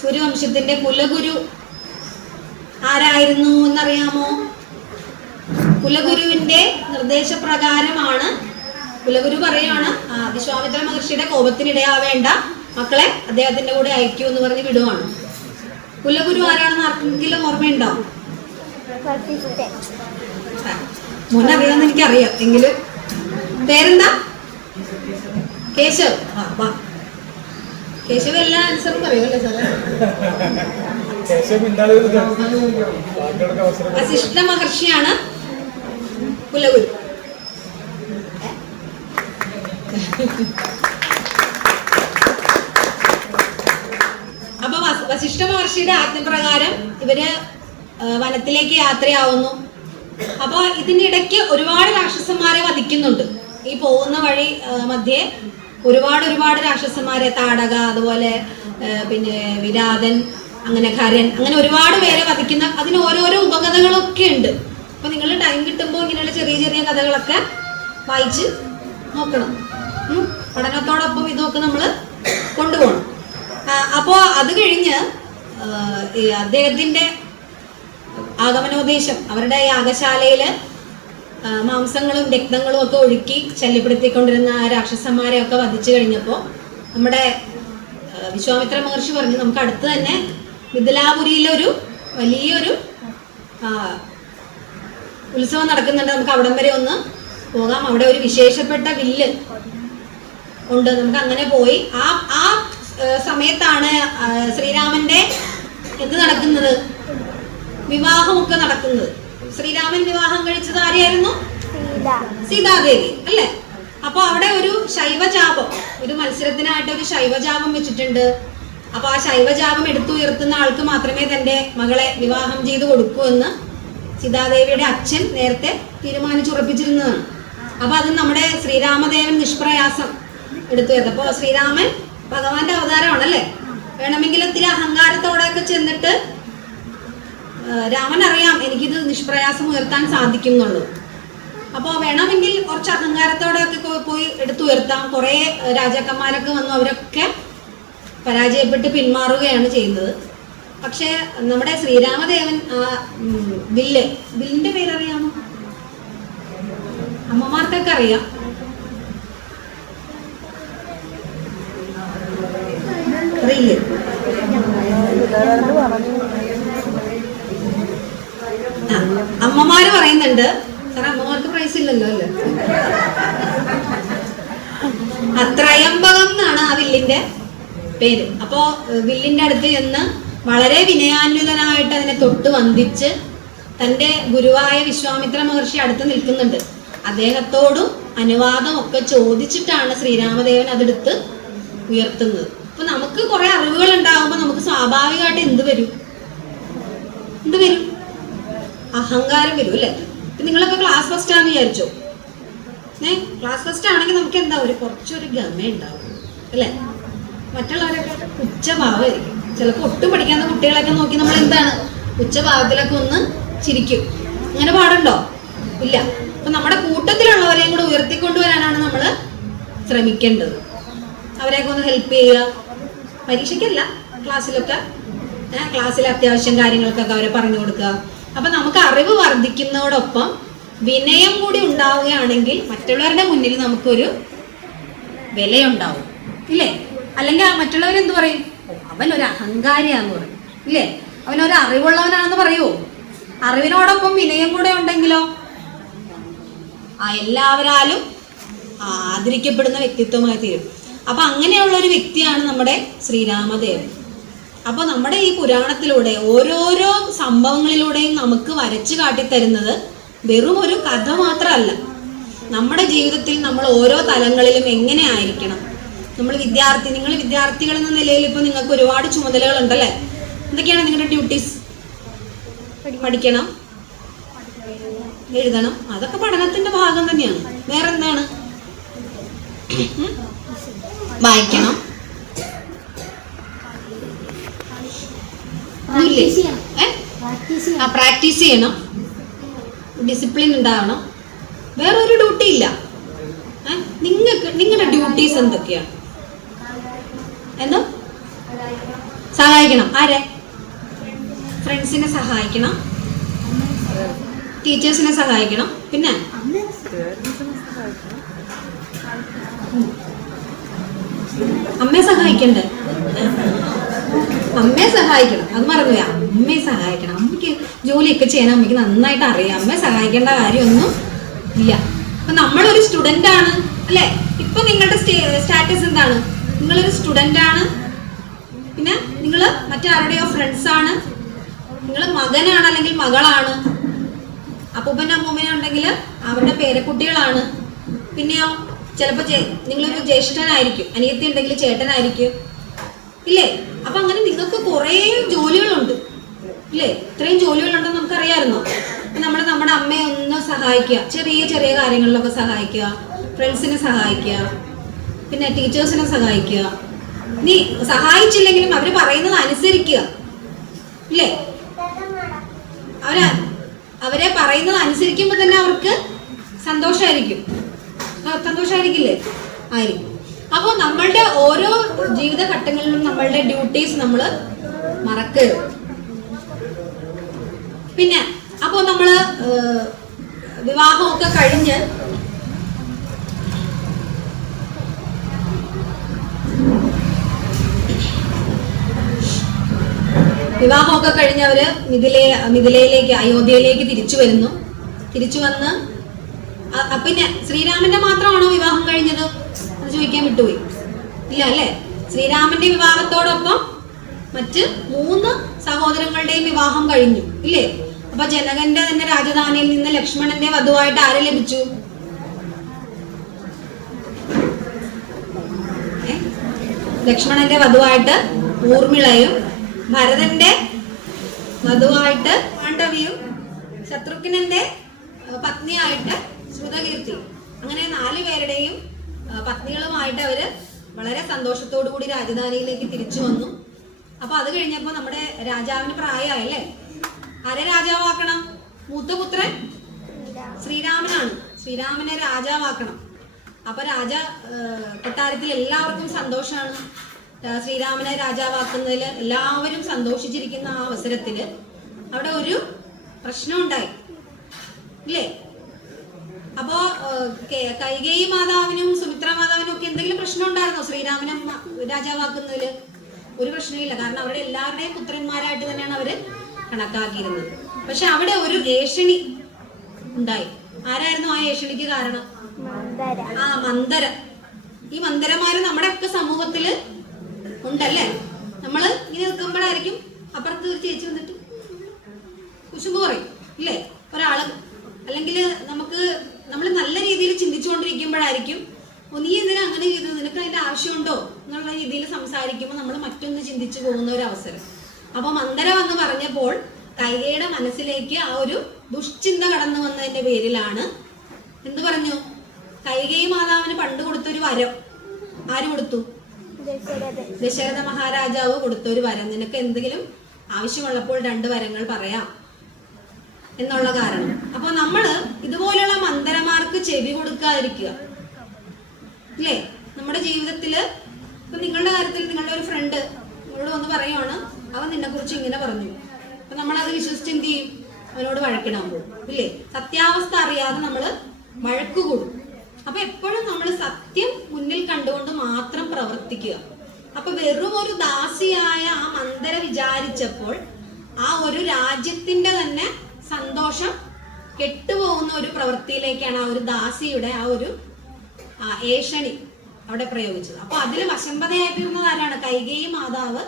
സൂര്യവംശത്തിന്റെ കുലഗുരു ആരായിരുന്നു എന്നറിയാമോ? കുലഗുരുവിന്റെ നിർദ്ദേശപ്രകാരമാണ്. കുലഗുരു പറയാണ് വിശ്വാമിത്ര മഹർഷിയുടെ കോപത്തിനിടയാവേണ്ട, മക്കളെ അദ്ദേഹത്തിന്റെ കൂടെ അയക്കൂ എന്ന് പറഞ്ഞ് വിടുവാണ്. കുലഗുരു ആരാണെന്ന് ആർക്കെങ്കിലും ഓർമ്മയുണ്ടോ? മോനറിയാന്ന് എനിക്കറിയാം. എങ്കിലും പേരെന്താ? കേശവ്. കേശവ് എല്ലാ ആൻസറും പറയുമല്ലേ സാറേ? വസിഷ്ഠ മഹർഷിയാണ് കുലഗുരു. അപ്പൊ വസിഷ്ഠ മഹർഷിയുടെ ആജ്ഞപ്രകാരം ഇവര് വനത്തിലേക്ക് യാത്രയാവുന്നു. അപ്പൊ ഇതിനിടയ്ക്ക് ഒരുപാട് രാക്ഷസന്മാരെ വധിക്കുന്നുണ്ട്. ഈ പോകുന്ന വഴി മധ്യേ ഒരുപാട് രാക്ഷസന്മാരെ, താടക, അതുപോലെ പിന്നെ വിരാതൻ, അങ്ങനെ ഖരൻ, അങ്ങനെ ഒരുപാട് പേരെ വധിക്കുന്ന, അതിന് ഓരോരോ ഉപകഥകളൊക്കെ ഉണ്ട്. അപ്പൊ നിങ്ങൾ ടൈം കിട്ടുമ്പോൾ ഇങ്ങനെയുള്ള ചെറിയ ചെറിയ കഥകളൊക്കെ വായിച്ച് നോക്കണം. പഠനത്തോടൊപ്പം ഇതൊക്കെ നമ്മൾ കൊണ്ടുപോകണം. അപ്പോൾ അത് കഴിഞ്ഞ് അദ്ദേഹത്തിന്റെ ആഗമനോദ്ദേശം, അവരുടെ യാഗശാലയില് മാംസങ്ങളും രക്തങ്ങളും ഒക്കെ ഒഴുക്കി ശല്യപ്പെടുത്തിക്കൊണ്ടിരുന്ന രാക്ഷസന്മാരെ ഒക്കെ വധിച്ചു കഴിഞ്ഞപ്പോൾ നമ്മുടെ വിശ്വാമിത്ര മഹർഷി പറഞ്ഞു, നമുക്ക് അടുത്ത് തന്നെ മിഥിലാപുരിയിലൊരു വലിയൊരു ഉത്സവം നടക്കുന്നുണ്ട്, നമുക്ക് അവിടം വരെ ഒന്ന് പോകാം, അവിടെ ഒരു വിശേഷപ്പെട്ട വില്ല് ഉണ്ട്, നമുക്ക് അങ്ങനെ പോയി ആ സമയത്താണ് ശ്രീരാമന്റെ എന്ത് നടക്കുന്നത്, വിവാഹമൊക്കെ നടക്കുന്നത്. ശ്രീരാമൻ വിവാഹം കഴിച്ചത് ആരെയായിരുന്നു? സീതാദേവി അല്ലേ? അപ്പൊ അവിടെ ഒരു ശൈവജാപം, ഒരു മത്സരത്തിനായിട്ട് ഒരു ശൈവജാപം വെച്ചിട്ടുണ്ട്. അപ്പൊ ആ ശൈവജാപം എടുത്തുയർത്തുന്ന ആൾക്ക് മാത്രമേ തന്റെ മകളെ വിവാഹം ചെയ്ത് കൊടുക്കൂ എന്ന് സീതാദേവിയുടെ അച്ഛൻ നേരത്തെ തീരുമാനിച്ചുറപ്പിച്ചിരുന്നതാണ്. അപ്പൊ അത് നമ്മുടെ ശ്രീരാമദേവൻ നിഷ്പ്രയാസം എടുത്തുയർത്തും. അപ്പൊ ശ്രീരാമൻ ഭഗവാന്റെ അവതാരമാണല്ലേ, വേണമെങ്കിൽ ഇത്തിരി അഹങ്കാരത്തോടെയൊക്കെ ചെന്നിട്ട് രാമൻ അറിയാം എനിക്കിത് നിഷ്പ്രയാസം ഉയർത്താൻ സാധിക്കും എന്നുള്ളൂ. അപ്പോൾ വേണമെങ്കിൽ കുറച്ച് അഹങ്കാരത്തോടെയൊക്കെ പോയി എടുത്തുയർത്താം. കുറേ രാജാക്കന്മാരൊക്കെ വന്നു, അവരൊക്കെ പരാജയപ്പെട്ട് പിന്മാറുകയാണ് ചെയ്യുന്നത്. പക്ഷേ നമ്മുടെ ശ്രീരാമദേവൻ വില്ലിന്റെ പേരറിയാമോ? അമ്മമാർക്കൊക്കെ അറിയാം. അറിയില്ലേ? അമ്മമാര് പറയുന്നുണ്ട്. സാറേ അമ്മമാർക്ക് പ്രൈസ് ഇല്ലല്ലോ അല്ലേ? അത്രയംബകം എന്നാണ് ആ വില്ലിന്റെ പേര്. അപ്പോ വില്ലിന്റെ അടുത്ത് ചെന്ന് വളരെ വിനയാന്വിതനായിട്ട് അതിനെ തൊട്ട് വന്ദിച്ച് തന്റെ ഗുരുവായ വിശ്വാമിത്ര മഹർഷി അടുത്ത് നിൽക്കുന്നുണ്ട്. അദ്ദേഹത്തോടും അനുവാദം ഒക്കെ ചോദിച്ചിട്ടാണ് ശ്രീരാമദേവൻ അതെടുത്ത് ഉയർത്തുന്നത്. അപ്പൊ നമുക്ക് കുറെ അറിവുകൾ ഉണ്ടാകുമ്പോൾ നമുക്ക് സ്വാഭാവികമായിട്ട് എന്ത് വരും? അഹങ്കാരം വരും അല്ലേ? നിങ്ങളൊക്കെ ക്ലാസ് ഫസ്റ്റ് ആണെന്ന് വിചാരിച്ചോ? ക്ലാസ് ഫസ്റ്റ് ആണെങ്കിൽ നമുക്ക് എന്താ കുറച്ചൊരു ഗമ ഉണ്ടാവും അല്ലേ? മറ്റുള്ളവരൊക്കെ ഉച്ചഭാവമായിരിക്കും. ചിലപ്പോൾ ഒട്ടും പഠിക്കാത്ത കുട്ടികളൊക്കെ നോക്കി നമ്മൾ എന്താണ് ഉച്ചഭാവത്തിലൊക്കെ ഒന്ന് ചിരിക്കും. അങ്ങനെ പാടുണ്ടോ? ഇല്ല. അപ്പൊ നമ്മുടെ കൂട്ടത്തിലുള്ളവരെയും കൂടെ ഉയർത്തിക്കൊണ്ടുവരാനാണ് നമ്മൾ ശ്രമിക്കേണ്ടത്. അവരെയൊക്കെ ഒന്ന് ഹെൽപ്പ് ചെയ്യുക. പരീക്ഷയ്ക്കല്ല, ക്ലാസ്സിലൊക്കെ ക്ലാസ്സിലെ അത്യാവശ്യം കാര്യങ്ങൾക്കൊക്കെ അവരെ പറഞ്ഞു കൊടുക്കുക. അപ്പൊ നമുക്ക് അറിവ് വർദ്ധിക്കുന്നതോടൊപ്പം വിനയം കൂടി ഉണ്ടാവുകയാണെങ്കിൽ മറ്റുള്ളവരുടെ മുന്നിൽ നമുക്കൊരു വിലയുണ്ടാവും ഇല്ലേ? അല്ലെങ്കിൽ മറ്റുള്ളവരെന്ത് പറയും? അവനൊരു അഹങ്കാരിയാന്ന് പറയും ഇല്ലേ? അവനൊരു അറിവുള്ളവനാണെന്ന് പറയുമോ? അറിവിനോടൊപ്പം വിനയം കൂടെ ഉണ്ടെങ്കിലോ എല്ലാവരാലും ആദരിക്കപ്പെടുന്ന വ്യക്തിത്വമായി തീരും. അപ്പൊ അങ്ങനെയുള്ള ഒരു വ്യക്തിയാണ് നമ്മുടെ ശ്രീരാമദേവൻ. അപ്പൊ നമ്മുടെ ഈ പുരാണത്തിലൂടെ ഓരോരോ സംഭവങ്ങളിലൂടെയും നമുക്ക് വരച്ചു കാട്ടിത്തരുന്നത് വെറും ഒരു കഥ മാത്രമല്ല. നമ്മുടെ ജീവിതത്തിൽ നമ്മൾ ഓരോ തലങ്ങളിലും എങ്ങനെ ആയിരിക്കണം. നിങ്ങൾ വിദ്യാർത്ഥികൾ എന്ന നിലയിൽ ഇപ്പൊ നിങ്ങൾക്ക് ഒരുപാട് ചുമതലകൾ ഉണ്ടല്ലേ? എന്തൊക്കെയാണ് നിങ്ങളുടെ ഡ്യൂട്ടീസ്? പഠിക്കണം, എഴുതണം, അതൊക്കെ പഠനത്തിന്റെ ഭാഗം തന്നെയാണ്. വേറെന്താണ്? വായിക്കണം, പ്രാക്ടീസ് ചെയ്യണം, ഡിസിപ്ലിൻ ഉണ്ടാവണം. വേറൊരു ഡ്യൂട്ടി ഇല്ല. നിങ്ങളുടെ ഡ്യൂട്ടീസ് എന്തൊക്കെയാണ്? എന്താ? സഹായിക്കണം. ആരെ? ഫ്രണ്ട്സിനെ സഹായിക്കണം, ടീച്ചേഴ്സിനെ സഹായിക്കണം, പിന്നെ അമ്മയെ സഹായിക്കണ്ടേ? അമ്മയെ സഹായിക്കണം, അത് മറന്നുപോയാ. അമ്മയെ സഹായിക്കണം. അമ്മയ്ക്ക് ജോലിയൊക്കെ ചെയ്യാൻ അമ്മയ്ക്ക് നന്നായിട്ട് അറിയാം. അമ്മയെ സഹായിക്കേണ്ട കാര്യമൊന്നും ഇല്ല. അപ്പൊ നമ്മളൊരു സ്റ്റുഡന്റ് ആണ് അല്ലെ? ഇപ്പൊ നിങ്ങളുടെ സ്റ്റാറ്റസ് എന്താണ്? നിങ്ങളൊരു സ്റ്റുഡന്റ് ആണ്. പിന്നെ നിങ്ങൾ മറ്റാരുടെയോ ഫ്രണ്ട്സ് ആണ്. നിങ്ങൾ മകനാണ് അല്ലെങ്കിൽ മകളാണ്. അപ്പൂപ്പൻ്റെ അമ്മൂമ്മ ഉണ്ടെങ്കിൽ അവരുടെ പേരക്കുട്ടികളാണ്. പിന്നെയോ ചിലപ്പോൾ നിങ്ങളൊരു ജ്യേഷ്ഠനായിരിക്കും, അനിയത്തി ഉണ്ടെങ്കിൽ ചേട്ടനായിരിക്കും ഇല്ലേ? അപ്പൊ അങ്ങനെ നിങ്ങൾക്ക് കുറേ ജോലികളുണ്ട് ഇല്ലേ? ഇത്രയും ജോലികളുണ്ടെന്ന് നമുക്കറിയാമായിരുന്നോ? നമ്മുടെ അമ്മയെ ഒന്ന് സഹായിക്കുക, ചെറിയ ചെറിയ കാര്യങ്ങളിലൊക്കെ സഹായിക്കുക, ഫ്രണ്ട്സിനെ സഹായിക്കുക, പിന്നെ ടീച്ചേഴ്സിനെ സഹായിക്കുക. നീ സഹായിച്ചില്ലെങ്കിലും അവർ പറയുന്നത് അനുസരിക്കുക ഇല്ലേ? അവരെ പറയുന്നത് അനുസരിക്കുമ്പോൾ തന്നെ അവർക്ക് സന്തോഷമായിരിക്കില്ലേ? ആയിരിക്കും. അപ്പോൾ നമ്മളുടെ ഓരോ ജീവിതഘട്ടങ്ങളിലും നമ്മളുടെ ഡ്യൂട്ടീസ് നമ്മൾ മറക്കരുത്. പിന്നെ അപ്പോൾ നമ്മള് വിവാഹമൊക്കെ കഴിഞ്ഞ് അവര് മിഥിലയിലേക്ക് അയോധ്യയിലേക്ക് തിരിച്ചു വരുന്നു. തിരിച്ചു വന്ന് പിന്നെ ശ്രീരാമന്റെ മാത്രമാണോ വിവാഹം കഴിഞ്ഞത് എന്ന് ചോദിക്കാൻ വിട്ടുപോയി. ഇല്ല അല്ലേ? ശ്രീരാമന്റെ വിവാഹത്തോടൊപ്പം മറ്റ് 3 സഹോദരങ്ങളുടെയും വിവാഹം കഴിഞ്ഞു ഇല്ലേ? അപ്പൊ ജനകന്റെ തന്നെ രാജധാനിയിൽ നിന്ന് ലക്ഷ്മണന്റെ വധുവായിട്ട് ആരെ ലഭിച്ചു? ലക്ഷ്മണന്റെ വധുവായിട്ട് ഊർമിളയും, ഭരതന്റെ വധുവായിട്ട് മാണ്ഡവിയും, ശത്രുഘ്നന്റെ പത്നിയായിട്ട് ശ്രുതകീർത്തി. അങ്ങനെ 4 പേരുടെയും പത്നികളുമായിട്ട് അവര് വളരെ സന്തോഷത്തോടു കൂടി രാജധാനിയിലേക്ക് തിരിച്ചു വന്നു. അപ്പൊ അത് കഴിഞ്ഞപ്പോ നമ്മുടെ രാജാവിന് പ്രായമായല്ലേ? ആരെ രാജാവാക്കണം? മൂത്തപുത്രൻ ശ്രീരാമനാണ്. ശ്രീരാമനെ രാജാവാക്കണം. അപ്പൊ കൊട്ടാരത്തിൽ എല്ലാവർക്കും സന്തോഷമാണ്. ശ്രീരാമനെ രാജാവാക്കുന്നതിൽ എല്ലാവരും സന്തോഷിച്ചിരിക്കുന്ന ആ അവസരത്തില് അവിടെ ഒരു പ്രശ്നം ഉണ്ടായി ഇല്ലേ? അപ്പോ കൈകേയി മാതാവിനും സുമിത്ര മാതാവിനും ഒക്കെ എന്തെങ്കിലും പ്രശ്നം ഉണ്ടായിരുന്നോ ശ്രീരാമനെ രാജാവാക്കുന്നതില്? ഒരു പ്രശ്നമില്ല. കാരണം അവരുടെ എല്ലാവരുടെയും പുത്രന്മാരായിട്ട് തന്നെയാണ് അവര് കണക്കാക്കിയിരുന്നത്. പക്ഷെ അവിടെ ഒരു ഏഷണി ഉണ്ടായി. ആരായിരുന്നു ആ ഏഷണിക്ക് കാരണം? മന്ദര. ഈ മന്ദരമാര് നമ്മുടെ ഒക്കെ സമൂഹത്തില് ഉണ്ടല്ലേ? നമ്മള് ഇങ്ങനെ നിൽക്കുമ്പോഴായിരിക്കും അപ്പുറത്ത് ഒരു ചേച്ചി വന്നിട്ട് കുശുമ്പ് പറയും ഇല്ലേ? ഒരാള് അല്ലെങ്കിൽ നമ്മൾ നല്ല രീതിയിൽ ചിന്തിച്ചുകൊണ്ടിരിക്കുമ്പോഴായിരിക്കും നീ എന്തിനാ അങ്ങനെ ചെയ്തത്, നിനക്ക് അതിന്റെ ആവശ്യമുണ്ടോ എന്നുള്ള രീതിയിൽ സംസാരിക്കുമ്പോൾ നമ്മൾ മറ്റൊന്ന് ചിന്തിച്ചു പോകുന്ന ഒരു അവസരം. അപ്പൊ മന്ദര വന്ന് പറഞ്ഞപ്പോൾ കൈകേയിയുടെ മനസ്സിലേക്ക് ആ ഒരു ദുഷ്ചിന്ത കടന്നു വന്നതിന്റെ പേരിലാണ് എന്ത് പറഞ്ഞു? കൈകേയി മാതാവിന് പണ്ട് കൊടുത്തൊരു വരം ആര് കൊടുത്തു? ദശരഥ മഹാരാജാവ് കൊടുത്തൊരു വരം. നിനക്ക് എന്തെങ്കിലും ആവശ്യമുള്ളപ്പോൾ 2 വരങ്ങൾ പറയാം എന്നുള്ള കാരണം. അപ്പൊ നമ്മള് ഇതുപോലുള്ള മന്ദരമാർക്ക് ചെവി കൊടുക്കാതിരിക്കുക ഇല്ലേ? നമ്മുടെ ജീവിതത്തില് ഇപ്പൊ നിങ്ങളുടെ കാര്യത്തിൽ നിങ്ങളുടെ ഒരു ഫ്രണ്ട് നിങ്ങളോട് വന്ന് പറയുവാണ്, അവൻ നിന്നെ കുറിച്ച് ഇങ്ങനെ പറഞ്ഞു. അപ്പൊ നമ്മളത് വിശ്വസിച്ച് എന്ത് ചെയ്യും? അവനോട് വഴക്കിടാൻ പോകും ഇല്ലേ? സത്യാവസ്ഥ അറിയാതെ നമ്മള് വഴക്ക് കൂടും. അപ്പൊ എപ്പോഴും നമ്മൾ സത്യം മുന്നിൽ കണ്ടുകൊണ്ട് മാത്രം പ്രവർത്തിക്കുക. അപ്പൊ വെറും ഒരു ദാസിയായ ആ മന്ദര വിചാരിച്ചപ്പോൾ ആ ഒരു രാജ്യത്തിന്റെ തന്നെ സന്തോഷം കെട്ടുപോകുന്ന ഒരു പ്രവൃത്തിയിലേക്കാണ് ആ ഒരു ദാസിയുടെ ആ ഒരു ഏഷണി അവിടെ പ്രയോഗിച്ചത്. അപ്പൊ അതില് വശംവദയായി തീർന്നത് ആരാണ്? കൈകേയി മാതാവ്.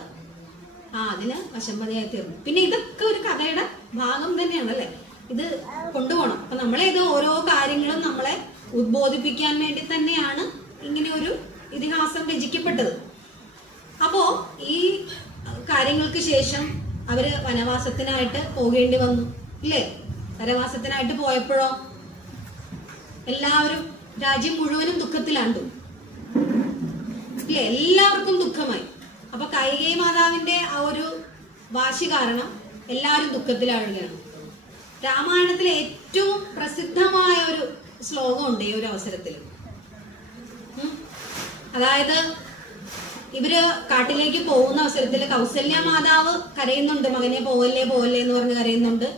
അതിന് വശംവദയായി തീർന്നു. പിന്നെ ഇതൊക്കെ ഒരു കഥയുടെ ഭാഗം തന്നെയാണ് അല്ലെ? ഇത് കൊണ്ടുപോകണം. അപ്പൊ ഇത് ഓരോ കാര്യങ്ങളും നമ്മളെ ഉദ്ബോധിപ്പിക്കാൻ വേണ്ടി തന്നെയാണ് ഇങ്ങനെ ഒരു ഇതിഹാസം രചിക്കപ്പെട്ടത്. അപ്പോ ഈ കാര്യങ്ങൾക്ക് ശേഷം അവര് വനവാസത്തിനായിട്ട് പോകേണ്ടി വന്നു ഇല്ലേ? വനവാസത്തിനായിട്ട് പോയപ്പോഴോ എല്ലാവരും രാജ്യം മുഴുവനും ദുഃഖത്തിലാണ്ടു ഇല്ലേ? എല്ലാവർക്കും ദുഃഖമായി. അപ്പൊ കൈകേയി മാതാവിന്റെ ആ ഒരു വാശി കാരണം എല്ലാവരും ദുഃഖത്തിലാഴുകയാണ്. രാമായണത്തിലെ ഏറ്റവും പ്രസിദ്ധമായ ഒരു ശ്ലോകമുണ്ട് ഈ ഒരു അവസരത്തിൽ. അതായത് ഇവര് കാട്ടിലേക്ക് പോകുന്ന അവസരത്തിൽ കൗസല്യ മാതാവ് കരയുന്നുണ്ട്, മകനെ പോവല്ലേ പോവല്ലേ എന്ന് പറഞ്ഞ് കരയുന്നുണ്ട്.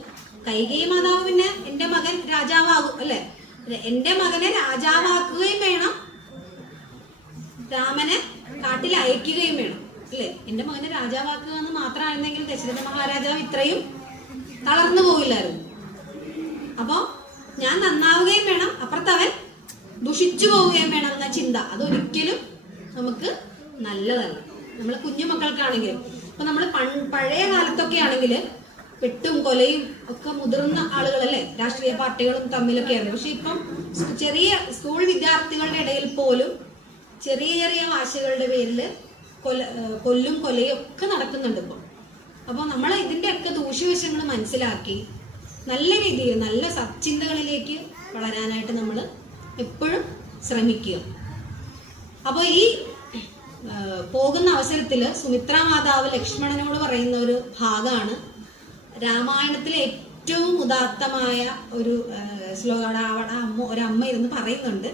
കൈകേയി മാതാവ് പിന്നെ എന്റെ മകൻ രാജാവാകും അല്ലെ? എന്റെ മകനെ രാജാവാക്കുകയും വേണം, രാമനെ കാട്ടിൽ അയക്കുകയും വേണം അല്ലെ? എന്റെ മകനെ രാജാവാക്കുക എന്ന് മാത്രമായിരുന്നെങ്കിൽ ദശരഥ മഹാരാജാവ് ഇത്രയും തളർന്നു പോയില്ലായിരുന്നു. അപ്പൊ ഞാൻ നന്നാവുകയും വേണം, അപ്പുറത്തവൻ ദുഷിച്ചു പോവുകയും വേണം എന്ന ചിന്ത അതൊരിക്കലും നമുക്ക് നല്ലതല്ല. നമ്മൾ കുഞ്ഞുമക്കൾക്കാണെങ്കിലും ഇപ്പൊ നമ്മൾ പഴയ കാലത്തൊക്കെ ആണെങ്കിൽ വെട്ടും കൊലയും ഒക്കെ മുതിർന്ന ആളുകളല്ലേ, രാഷ്ട്രീയ പാർട്ടികളും തമ്മിലൊക്കെ ആയിരുന്നു. പക്ഷെ ഇപ്പം ചെറിയ സ്കൂൾ വിദ്യാർത്ഥികളുടെ ഇടയിൽ പോലും ചെറിയ ചെറിയ വാശികളുടെ പേരിൽ കൊല്ലും കൊലയും ഒക്കെ നടക്കുന്നുണ്ട് ഇപ്പം. അപ്പൊ നമ്മൾ ഇതിന്റെയൊക്കെ ദൂഷ്യവശങ്ങൾ മനസ്സിലാക്കി നല്ല രീതിയിൽ നല്ല സച്ചിന്തകളിലേക്ക് വളരാനായിട്ട് നമ്മൾ എപ്പോഴും ശ്രമിക്കുക. അപ്പോൾ ഈ പോകുന്ന അവസരത്തിൽ സുമിത്ര മാതാവ് ലക്ഷ്മണനോട് പറയുന്ന ഒരു ഭാഗമാണ് രാമായണത്തിലെ ഏറ്റവും ഉദാത്തമായ ഒരു ശ്ലോകം. ഒരു അമ്മ ഇരുന്ന് പറയുന്നുണ്ട്.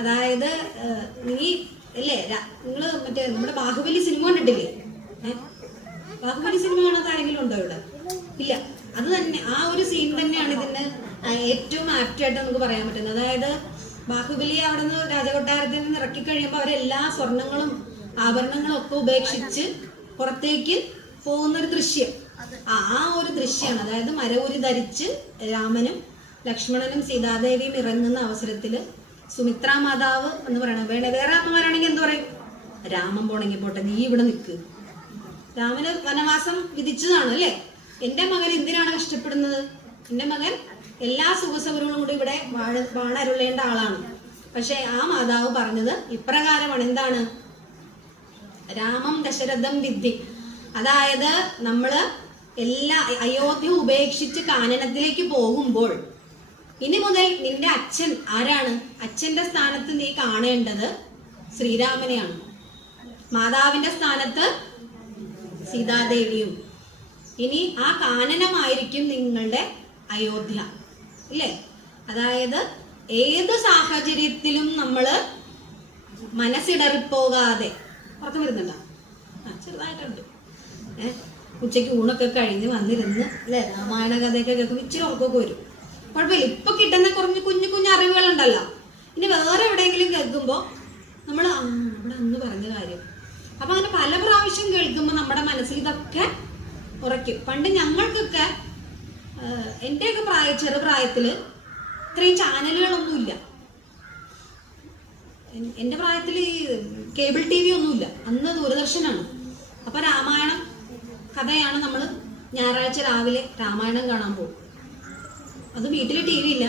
അതായത് നീ അല്ലേ? നിങ്ങള് മറ്റേ നമ്മുടെ ബാഹുബലി സിനിമ കണ്ടിട്ടില്ലേ? ബാഹുബലി സിനിമ കാണാത്ത ആരെങ്കിലും ഉണ്ടോ ഇവിടെ? ഇല്ല. അത് തന്നെ, ആ ഒരു സീൻ തന്നെയാണ് ഇതിന് ഏറ്റവും ആപ്റ്റായിട്ട് നമുക്ക് പറയാൻ പറ്റുന്നത്. അതായത് ബാഹുബലി അവിടെ നിന്ന് രാജകൊട്ടാരത്തിൽ നിന്ന് ഇറക്കി കഴിയുമ്പോൾ അവരെല്ലാ സ്വർണങ്ങളും ആഭരണങ്ങളും ഒക്കെ ഉപേക്ഷിച്ച് പുറത്തേക്ക് പോകുന്നൊരു ദൃശ്യം. ആ ഒരു ദൃശ്യമാണ്. അതായത് മരവുരി ധരിച്ച് രാമനും ലക്ഷ്മണനും സീതാദേവിയും ഇറങ്ങുന്ന അവസരത്തില് സുമിത്രാ മാതാവ് എന്ന് പറയണത്, വേറെ അമ്മമാരാണെങ്കിൽ എന്ത് പറയും? രാമൻ പോണെങ്കിൽ പോട്ടെ, നീ ഇവിടെ നിൽക്ക്. രാമന് വനവാസം വിധിച്ചതാണ് അല്ലേ? എന്റെ മകൻ എന്തിനാണ് കഷ്ടപ്പെടുന്നത്? എന്റെ മകൻ എല്ലാ സുഖസൗകര്യങ്ങളും കൂടി ഇവിടെ വാണരുളേണ്ട ആളാണ്. പക്ഷെ ആ മാതാവ് പറഞ്ഞത് ഇപ്രകാരമാണ്. എന്താണ്? രാമം ദശരഥം വിദ്ധി. അതായത് നമ്മള് അയോധ്യ ഉപേക്ഷിച്ച് കാനനത്തിലേക്ക് പോകുമ്പോൾ ഇനി മുതൽ നിന്റെ അച്ഛൻ ആരാണ്? അച്ഛന്റെ സ്ഥാനത്ത് നീ കാണേണ്ടത് ശ്രീരാമനെയാണ്. മാതാവിന്റെ സ്ഥാനത്ത് സീതാദേവിയും. ഇനി ആ കാനനമായിരിക്കും നിങ്ങളുടെ അയോധ്യ, ഇല്ലേ? അതായത് ഏത് സാഹചര്യത്തിലും നമ്മള് മനസ്സിടറിപ്പോകാതെ. ഉറക്കം വരുന്നുണ്ടോ? ചെറുതായിട്ടുണ്ട്. ഉച്ചയ്ക്ക് ഊണൊക്കെ കഴിഞ്ഞ് വന്നിരുന്ന് അല്ലെ രാമായണ കഥയൊക്കെ കേൾക്കുമ്പോൾ ഇച്ചിരി ഉറക്കമൊക്കെ വരും. കുഴപ്പമില്ല. ഇപ്പൊ കിട്ടുന്ന കുറഞ്ഞ് കുഞ്ഞു കുഞ്ഞു അറിവുകളുണ്ടല്ലോ. ഇനി വേറെ എവിടെയെങ്കിലും കേൾക്കുമ്പോൾ നമ്മൾ അവിടെ അന്ന് പറഞ്ഞ കാര്യം, അപ്പൊ അങ്ങനെ പല പ്രാവശ്യം കേൾക്കുമ്പോൾ നമ്മുടെ മനസ്സിൽ ഇതൊക്കെ ഉറയ്ക്കും. പണ്ട് ഞങ്ങൾക്കൊക്കെ എന്റെയൊക്കെ ചെറുപ്രായത്തില് ഇത്രയും ചാനലുകളൊന്നുമില്ല. എന്റെ പ്രായത്തിൽ കേബിൾ ടി വി ഒന്നുമില്ല. അന്ന് ദൂരദർശനാണ്. അപ്പൊ രാമായണം കഥയാണ് നമ്മൾ ഞായറാഴ്ച രാവിലെ രാമായണം കാണാൻ പോകും. അത് വീട്ടിൽ ടി വി ഇല്ല,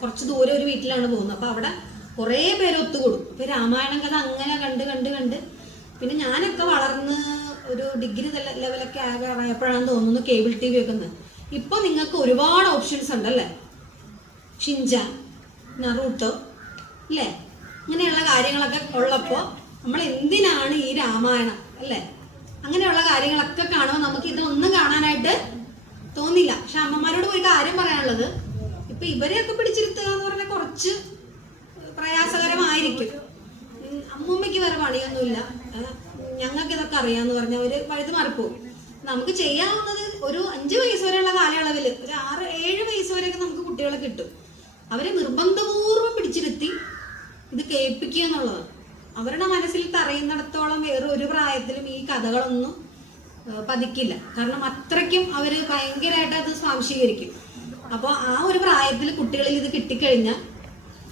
കുറച്ച് ദൂരെ ഒരു വീട്ടിലാണ് പോകുന്നത്. അപ്പൊ അവിടെ കുറേ പേര് ഒത്തുകൂടും. ഇപ്പൊ രാമായണം കഥ അങ്ങനെ കണ്ട് കണ്ട് കണ്ട് പിന്നെ ഞാനൊക്കെ വളർന്ന് ഒരു ഡിഗ്രി ലെവലൊക്കെ ആയപ്പോഴാണ് തോന്നുന്നു കേബിൾ ടി വി വെക്കുന്നത്. ഇപ്പൊ നിങ്ങൾക്ക് ഒരുപാട് ഓപ്ഷൻസ് ഉണ്ടല്ലേ? ഷിൻചാൻ, നറൂട്ടോ അല്ലേ? അങ്ങനെയുള്ള കാര്യങ്ങളൊക്കെ ഉള്ളപ്പോ നമ്മൾ എന്തിനാണ് ഈ രാമായണം അല്ലേ? അങ്ങനെയുള്ള കാര്യങ്ങളൊക്കെ കാണുമ്പോൾ നമുക്ക് ഇതൊന്നും കാണാനായിട്ട് തോന്നില്ല. പക്ഷെ അമ്മമാരോട് പോയി കാര്യം പറയാനുള്ളത്, ഇപ്പൊ ഇവരെയൊക്കെ പിടിച്ചിരുത്തുക എന്ന് പറഞ്ഞാൽ കുറച്ച് പ്രയാസകരമായിരിക്കും. അമ്മൂമ്മയ്ക്ക് വേറെ പണിയൊന്നുമില്ല, ഞങ്ങൾക്ക് ഇതൊക്കെ അറിയാന്ന് പറഞ്ഞാൽ അവര് വഴുത് മാറിപ്പോകും. നമുക്ക് ചെയ്യാവുന്നത് ഒരു 5 വയസ്സ് വരെയുള്ള കാലയളവില് ഒരു 6-7 വയസ്സ് വരെയൊക്കെ നമുക്ക് കുട്ടികളെ കിട്ടും. അവരെ നിർബന്ധപൂർവ്വം പിടിച്ചിരുത്തി ഇത് കേൾപ്പിക്കുക എന്നുള്ളതാണ്. അവരുടെ മനസ്സിൽ തറയുന്നിടത്തോളം വേറെ ഒരു പ്രായത്തിലും ഈ കഥകളൊന്നും പതിക്കില്ല. കാരണം അത്രയ്ക്കും അവര് ഭയങ്കരമായിട്ട് അത് സ്വാംശീകരിക്കും. അപ്പോൾ ആ ഒരു പ്രായത്തിൽ കുട്ടികളിൽ ഇത് കിട്ടിക്കഴിഞ്ഞാൽ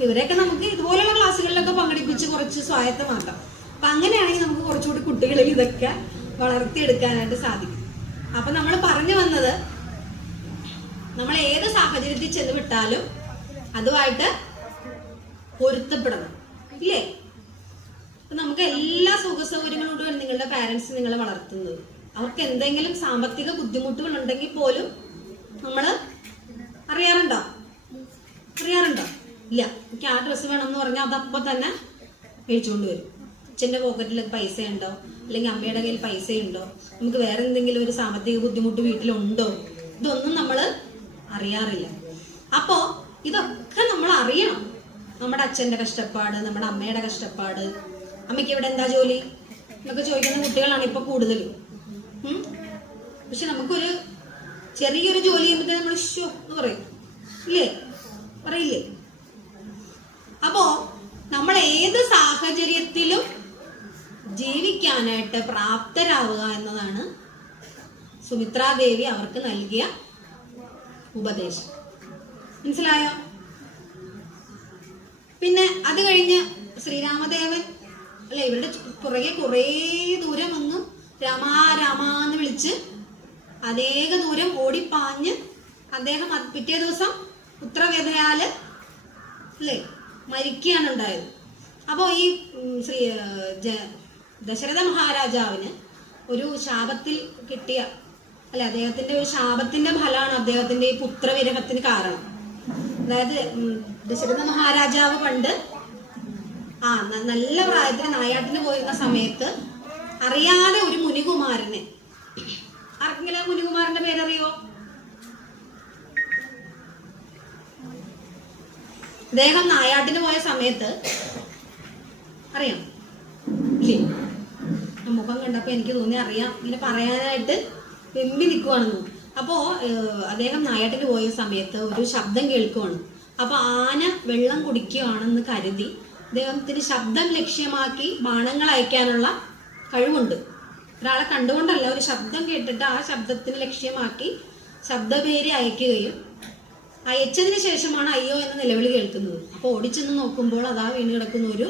ഇവരെയൊക്കെ നമുക്ക് ഇതുപോലെയുള്ള ക്ലാസ്സുകളിലൊക്കെ പങ്കെടുപ്പിച്ച് കുറച്ച് സ്വായത്തമാക്കാം. അപ്പൊ അങ്ങനെയാണെങ്കിൽ നമുക്ക് കുറച്ചുകൂടി കുട്ടികളിൽ ഇതൊക്കെ വളർത്തിയെടുക്കാനായിട്ട് സാധിക്കും. അപ്പൊ നമ്മൾ പറഞ്ഞു വന്നത്, നമ്മൾ ഏത് സാഹചര്യത്തിൽ ചെന്ന് വിട്ടാലും അതുമായിട്ട് പൊരുത്തപ്പെടണം, ഇല്ലേ? അപ്പൊ നമുക്ക് എല്ലാ സുഖ സൗകര്യങ്ങളോടും നിങ്ങളുടെ പാരന്റ്സ് നിങ്ങളെ വളർത്തുന്നത്. അവർക്ക് എന്തെങ്കിലും സാമ്പത്തിക ബുദ്ധിമുട്ടുകൾ ഉണ്ടെങ്കിൽ പോലും നമ്മള് അറിയാറുണ്ടോ? ഇല്ല, എനിക്ക് ആ ഡ്രസ്സ് വേണം എന്ന് പറഞ്ഞാൽ അതപ്പോൾ തന്നെ മേടിച്ചുകൊണ്ട് വരും. അച്ഛൻ്റെ പോക്കറ്റിൽ പൈസ ഉണ്ടോ, അല്ലെങ്കിൽ അമ്മയുടെ കയ്യിൽ പൈസ ഉണ്ടോ, നമുക്ക് വേറെ എന്തെങ്കിലും ഒരു സാമ്പത്തിക ബുദ്ധിമുട്ട് വീട്ടിലുണ്ടോ, ഇതൊന്നും നമ്മൾ അറിയാറില്ല. അപ്പോ ഇതൊക്കെ നമ്മൾ അറിയണം. നമ്മുടെ അച്ഛൻ്റെ കഷ്ടപ്പാട്, നമ്മുടെ അമ്മയുടെ കഷ്ടപ്പാട്. അമ്മയ്ക്ക് ഇവിടെ എന്താ ജോലി എന്നൊക്കെ ചോദിക്കുന്ന കുട്ടികളാണ് ഇപ്പൊ കൂടുതലും. പക്ഷെ നമുക്കൊരു ചെറിയൊരു ജോലി ചെയ്യുമ്പോഴത്തേ നമ്മൾ ഷോ എന്ന് പറയും, ഇല്ലേ? പറയില്ലേ? അപ്പോ നമ്മൾ ഏത് സാഹചര്യത്തിലും ജീവിക്കാനായിട്ട് പ്രാപ്തരാവുക എന്നതാണ് സുമിത്രാദേവി അവർക്ക് നൽകിയ ഉപദേശം. മനസ്സിലായോ? പിന്നെ അത് കഴിഞ്ഞ് ശ്രീരാമദേവൻ അല്ലെ ഇവരുടെ പുറകെ കുറേ ദൂരം വന്ന് രാമാ രാമാന്ന് വിളിച്ച് അനേക ദൂരം ഓടിപ്പാഞ്ഞ് അദ്ദേഹം പിറ്റേ ദിവസം പുത്രവ്യതയാല് അല്ലേ മരിക്കുകയാണ് ഉണ്ടായത്. അപ്പോൾ ഈ ദശരഥ മഹാരാജാവിന് ഒരു ശാപത്തിൽ കിട്ടിയ അല്ലെ അദ്ദേഹത്തിന്റെ ഒരു ശാപത്തിന്റെ ഫലമാണ് അദ്ദേഹത്തിന്റെ ഈ പുത്രവിരഹത്തിന് കാരണം. അതായത് ദശരഥ മഹാരാജാവ് പണ്ട് നല്ല പ്രായത്തിൽ നായാട്ടിന് പോയിരുന്ന സമയത്ത് അറിയാതെ ഒരു മുനികുമാരനെ, ആർക്കെങ്കിലും മുനികുമാരന്റെ പേരറിയോ? അദ്ദേഹം നായാട്ടിന് പോയ സമയത്ത് അറിയാം ഇല്ലേ? മുഖം കണ്ടപ്പോൾ എനിക്ക് തോന്നി അറിയാം ഇങ്ങനെ പറയാനായിട്ട് വെമ്പി നിൽക്കുവാണെന്ന്. അപ്പോൾ അദ്ദേഹം നായാട്ടിന് പോയ സമയത്ത് ഒരു ശബ്ദം കേൾക്കുവാണ്. അപ്പോൾ ആന വെള്ളം കുടിക്കുകയാണെന്ന് കരുതി അദ്ദേഹത്തിന് ശബ്ദം ലക്ഷ്യമാക്കി ബാണങ്ങൾ അയക്കാനുള്ള കഴിവുണ്ട്. ഒരാളെ കണ്ടുകൊണ്ടല്ല, ഒരു ശബ്ദം കേട്ടിട്ട് ആ ശബ്ദത്തിന് ലക്ഷ്യമാക്കി ശബ്ദപേര് അയക്കുകയും അയച്ചതിന് ശേഷമാണ് അയ്യോ എന്ന നിലവിളി കേൾക്കുന്നത്. അപ്പോൾ ഓടിച്ചെന്ന് നോക്കുമ്പോൾ അതാ വീണ് കിടക്കുന്ന ഒരു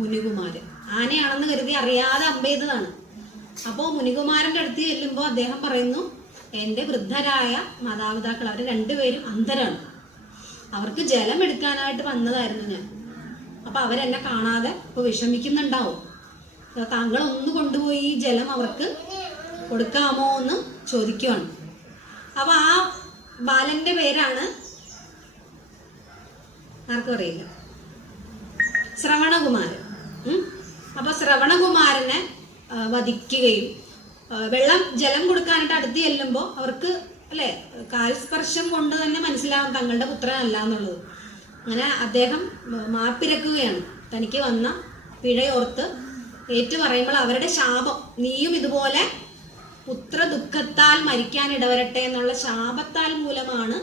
മുനികുമാരൻ. ആനയാണെന്ന് കരുതി അറിയാതെ അമ്പെയ്തതാണ്. അപ്പോൾ മുനികുമാരൻ്റെ അടുത്ത് ചെല്ലുമ്പോൾ അദ്ദേഹം പറയുന്നു, എൻ്റെ വൃദ്ധരായ മാതാപിതാക്കൾ അവർ രണ്ടുപേരും അന്ധരാണ്, അവർക്ക് ജലം എടുക്കാനായിട്ട് വന്നതായിരുന്നു ഞാൻ. അപ്പം അവരെന്നെ കാണാതെ ഇപ്പോൾ വിഷമിക്കുന്നുണ്ടാവും, താങ്കൾ ഒന്ന് കൊണ്ടുപോയി ഈ ജലം അവർക്ക് കൊടുക്കാമോ എന്ന് ചോദിക്കുവാണ്. അപ്പോൾ ആ ബാലന്റെ പേരാണ് ആർക്കും അറിയില്ല, ശ്രവണകുമാരൻ. അപ്പോൾ ശ്രവണകുമാരനെ വധിക്കുകയും ജലം കൊടുക്കാനായിട്ട് അടുത്ത് ചെല്ലുമ്പോൾ അവർക്ക് അല്ലേ കാൽസ്പർശം കൊണ്ട് തന്നെ മനസ്സിലാവും തങ്ങളുടെ പുത്രനല്ല എന്നുള്ളത്. അങ്ങനെ അദ്ദേഹം മാപ്പിരക്കുകയാണ്. തനിക്ക് വന്ന പിഴയോർത്ത് ഏറ്റു പറയുമ്പോൾ അവരുടെ ശാപം, നീയും ഇതുപോലെ പുത്ര ദുഃഖത്താൽ മരിക്കാൻ ഇടവരട്ടെ എന്നുള്ള ശാപത്താൽ മൂലമാണ്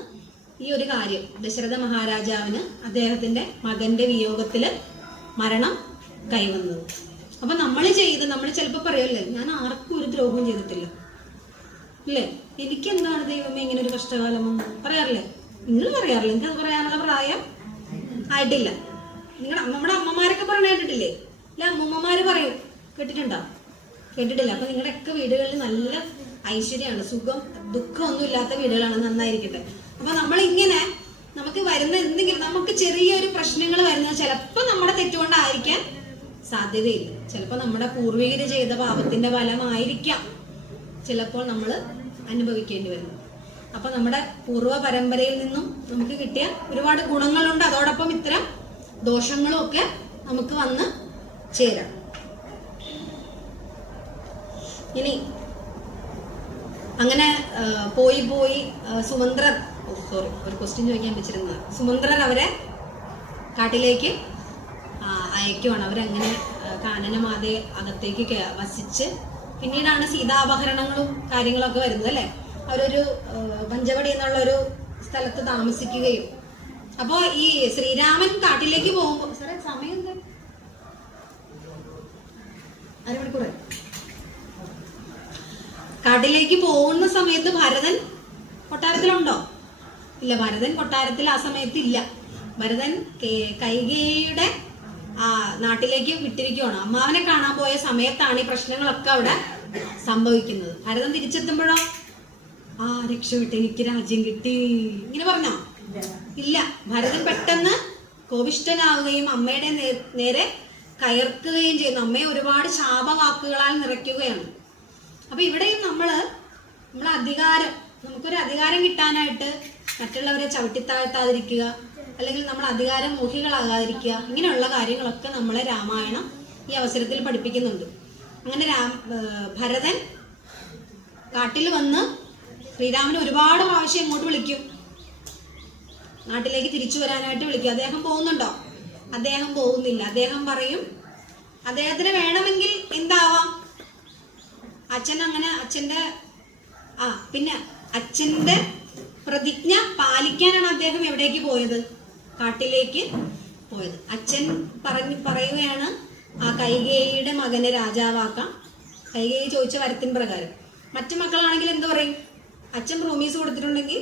ഈ ഒരു കാര്യം ദശരഥ മഹാരാജാവിന് അദ്ദേഹത്തിന്റെ മകന്റെ വിയോഗത്തില് മരണം കൈവന്നത്. അപ്പൊ നമ്മൾ ചിലപ്പോൾ പറയുമല്ലേ, ഞാൻ ആർക്കും ഒരു ദ്രോഹം ചെയ്തിട്ടില്ല അല്ലേ, എനിക്കെന്താണ് ദൈവമേ ഇങ്ങനെ ഒരു കഷ്ടകാലം വന്നു പറയാറില്ലേ? നിങ്ങൾ പറയാറില്ല, എനിക്ക് അത് പറയാനുള്ള പ്രായം ആയിട്ടില്ല. നമ്മുടെ അമ്മമാരൊക്കെ പറഞ്ഞു കേട്ടിട്ടില്ലേ? അല്ല, അമ്മൂമ്മമാര് പറയും, കേട്ടിട്ടുണ്ടോ? കേട്ടിട്ടില്ല. അപ്പൊ നിങ്ങളുടെയൊക്കെ വീടുകളിൽ നല്ല ഐശ്വര്യമാണ്, സുഖം ദുഃഖമൊന്നും ഇല്ലാത്ത വീടുകളാണ്, നന്നായിരിക്കട്ടെ. അപ്പൊ നമ്മളിങ്ങനെ നമുക്ക് വരുന്ന എന്തെങ്കിലും നമുക്ക് ചെറിയൊരു പ്രശ്നങ്ങൾ വരുന്നത് ചിലപ്പോൾ നമ്മുടെ തെറ്റുകൊണ്ടായിരിക്കാൻ സാധ്യതയില്ല, ചിലപ്പോൾ നമ്മുടെ പൂർവികര് ചെയ്ത പാപത്തിന്റെ ഫലമായിരിക്കാം ചിലപ്പോൾ നമ്മൾ അനുഭവിക്കേണ്ടി വരുന്നത്. അപ്പൊ നമ്മുടെ പൂർവ്വ പരമ്പരയിൽ നിന്നും നമുക്ക് കിട്ടിയ ഒരുപാട് ഗുണങ്ങളുണ്ട്, അതോടൊപ്പം ഇത്തരം ദോഷങ്ങളും ഒക്കെ നമുക്ക് വന്ന് ചേരാം. ഇനി അങ്ങനെ പോയി സുമന്ത്രർ, ഒരു ക്വസ്റ്റ്യൻ ചോദിക്കാൻ വെച്ചിരുന്നത്, സുമന്ത്രർ അവരെ കാട്ടിലേക്ക് അയക്കുവാണ്. അവരങ്ങനെ കാനനമാതെ അകത്തേക്ക് വസിച്ച് പിന്നീടാണ് സീതാപഹരണങ്ങളും കാര്യങ്ങളൊക്കെ വരുന്നത് അല്ലേ. അവരൊരു പഞ്ചവടി എന്നുള്ള ഒരു സ്ഥലത്ത് താമസിക്കുകയും, അപ്പോ ഈ ശ്രീരാമൻ കാട്ടിലേക്ക് പോകുമ്പോൾ സാറേ സമയം എന്താ, അരമണിക്കൂർ കാട്ടിലേക്ക് പോകുന്ന സമയത്ത് ഭരതൻ കൊട്ടാരത്തിലുണ്ടോ? ഇല്ല, ഭരതൻ കൊട്ടാരത്തിൽ ആ സമയത്ത് ഇല്ല. ഭരതൻ കൈകേയിയുടെ നാട്ടിലേക്ക് വിട്ടിരിക്കുകയാണ്. അമ്മാവനെ കാണാൻ പോയ സമയത്താണ് ഈ പ്രശ്നങ്ങളൊക്കെ അവിടെ സംഭവിക്കുന്നത്. ഭരതൻ തിരിച്ചെത്തുമ്പോഴോ രക്ഷപ്പെട്ട് എനിക്ക് രാജ്യം കിട്ടി ഇങ്ങനെ പറഞ്ഞോ? ഇല്ല. ഭരതൻ പെട്ടെന്ന് കോപിഷ്ഠനാവുകയും അമ്മയുടെ നേരെ കയർക്കുകയും ചെയ്യുന്നു. അമ്മയെ ഒരുപാട് ശാപവാക്കുകളാൽ നിറയ്ക്കുകയാണ്. അപ്പൊ ഇവിടെയും നമ്മളെ അധികാരം, നമുക്കൊരു അധികാരം കിട്ടാനായിട്ട് മറ്റുള്ളവരെ ചവിട്ടിത്താഴ്ത്താതിരിക്കുക, അല്ലെങ്കിൽ നമ്മൾ അധികാര മോഹികളാകാതിരിക്കുക, ഇങ്ങനെയുള്ള കാര്യങ്ങളൊക്കെ നമ്മളെ രാമായണം ഈ അവസരത്തിൽ പഠിപ്പിക്കുന്നുണ്ട്. അങ്ങനെ ഭരതൻ കാട്ടിൽ വന്ന് ശ്രീരാമനെ ഒരുപാട് പ്രാവശ്യം ഇങ്ങോട്ട് വിളിക്കും, നാട്ടിലേക്ക് തിരിച്ചു വരാനായിട്ട് വിളിക്കും. അദ്ദേഹം പോകുന്നുണ്ടോ? അദ്ദേഹം പോകുന്നില്ല. അദ്ദേഹം പറയും, അദ്ദേഹത്തിന് വേണമെങ്കിൽ എന്താവാം, അച്ഛന്റെ പ്രതിജ്ഞ പാലിക്കാനാണ് അദ്ദേഹം എവിടേക്ക് പോയത്? കാട്ടിലേക്ക് പോയത്. അച്ഛൻ പറയുകയാണ് കൈകേയിയുടെ മകനെ രാജാവാക്കാം. കൈകേയി ചോദിച്ച വരത്തിൻ പ്രകാരം. മറ്റു മക്കളാണെങ്കിൽ എന്ത് പറയും? അച്ഛൻ പ്രോമീസ് കൊടുത്തിട്ടുണ്ടെങ്കിൽ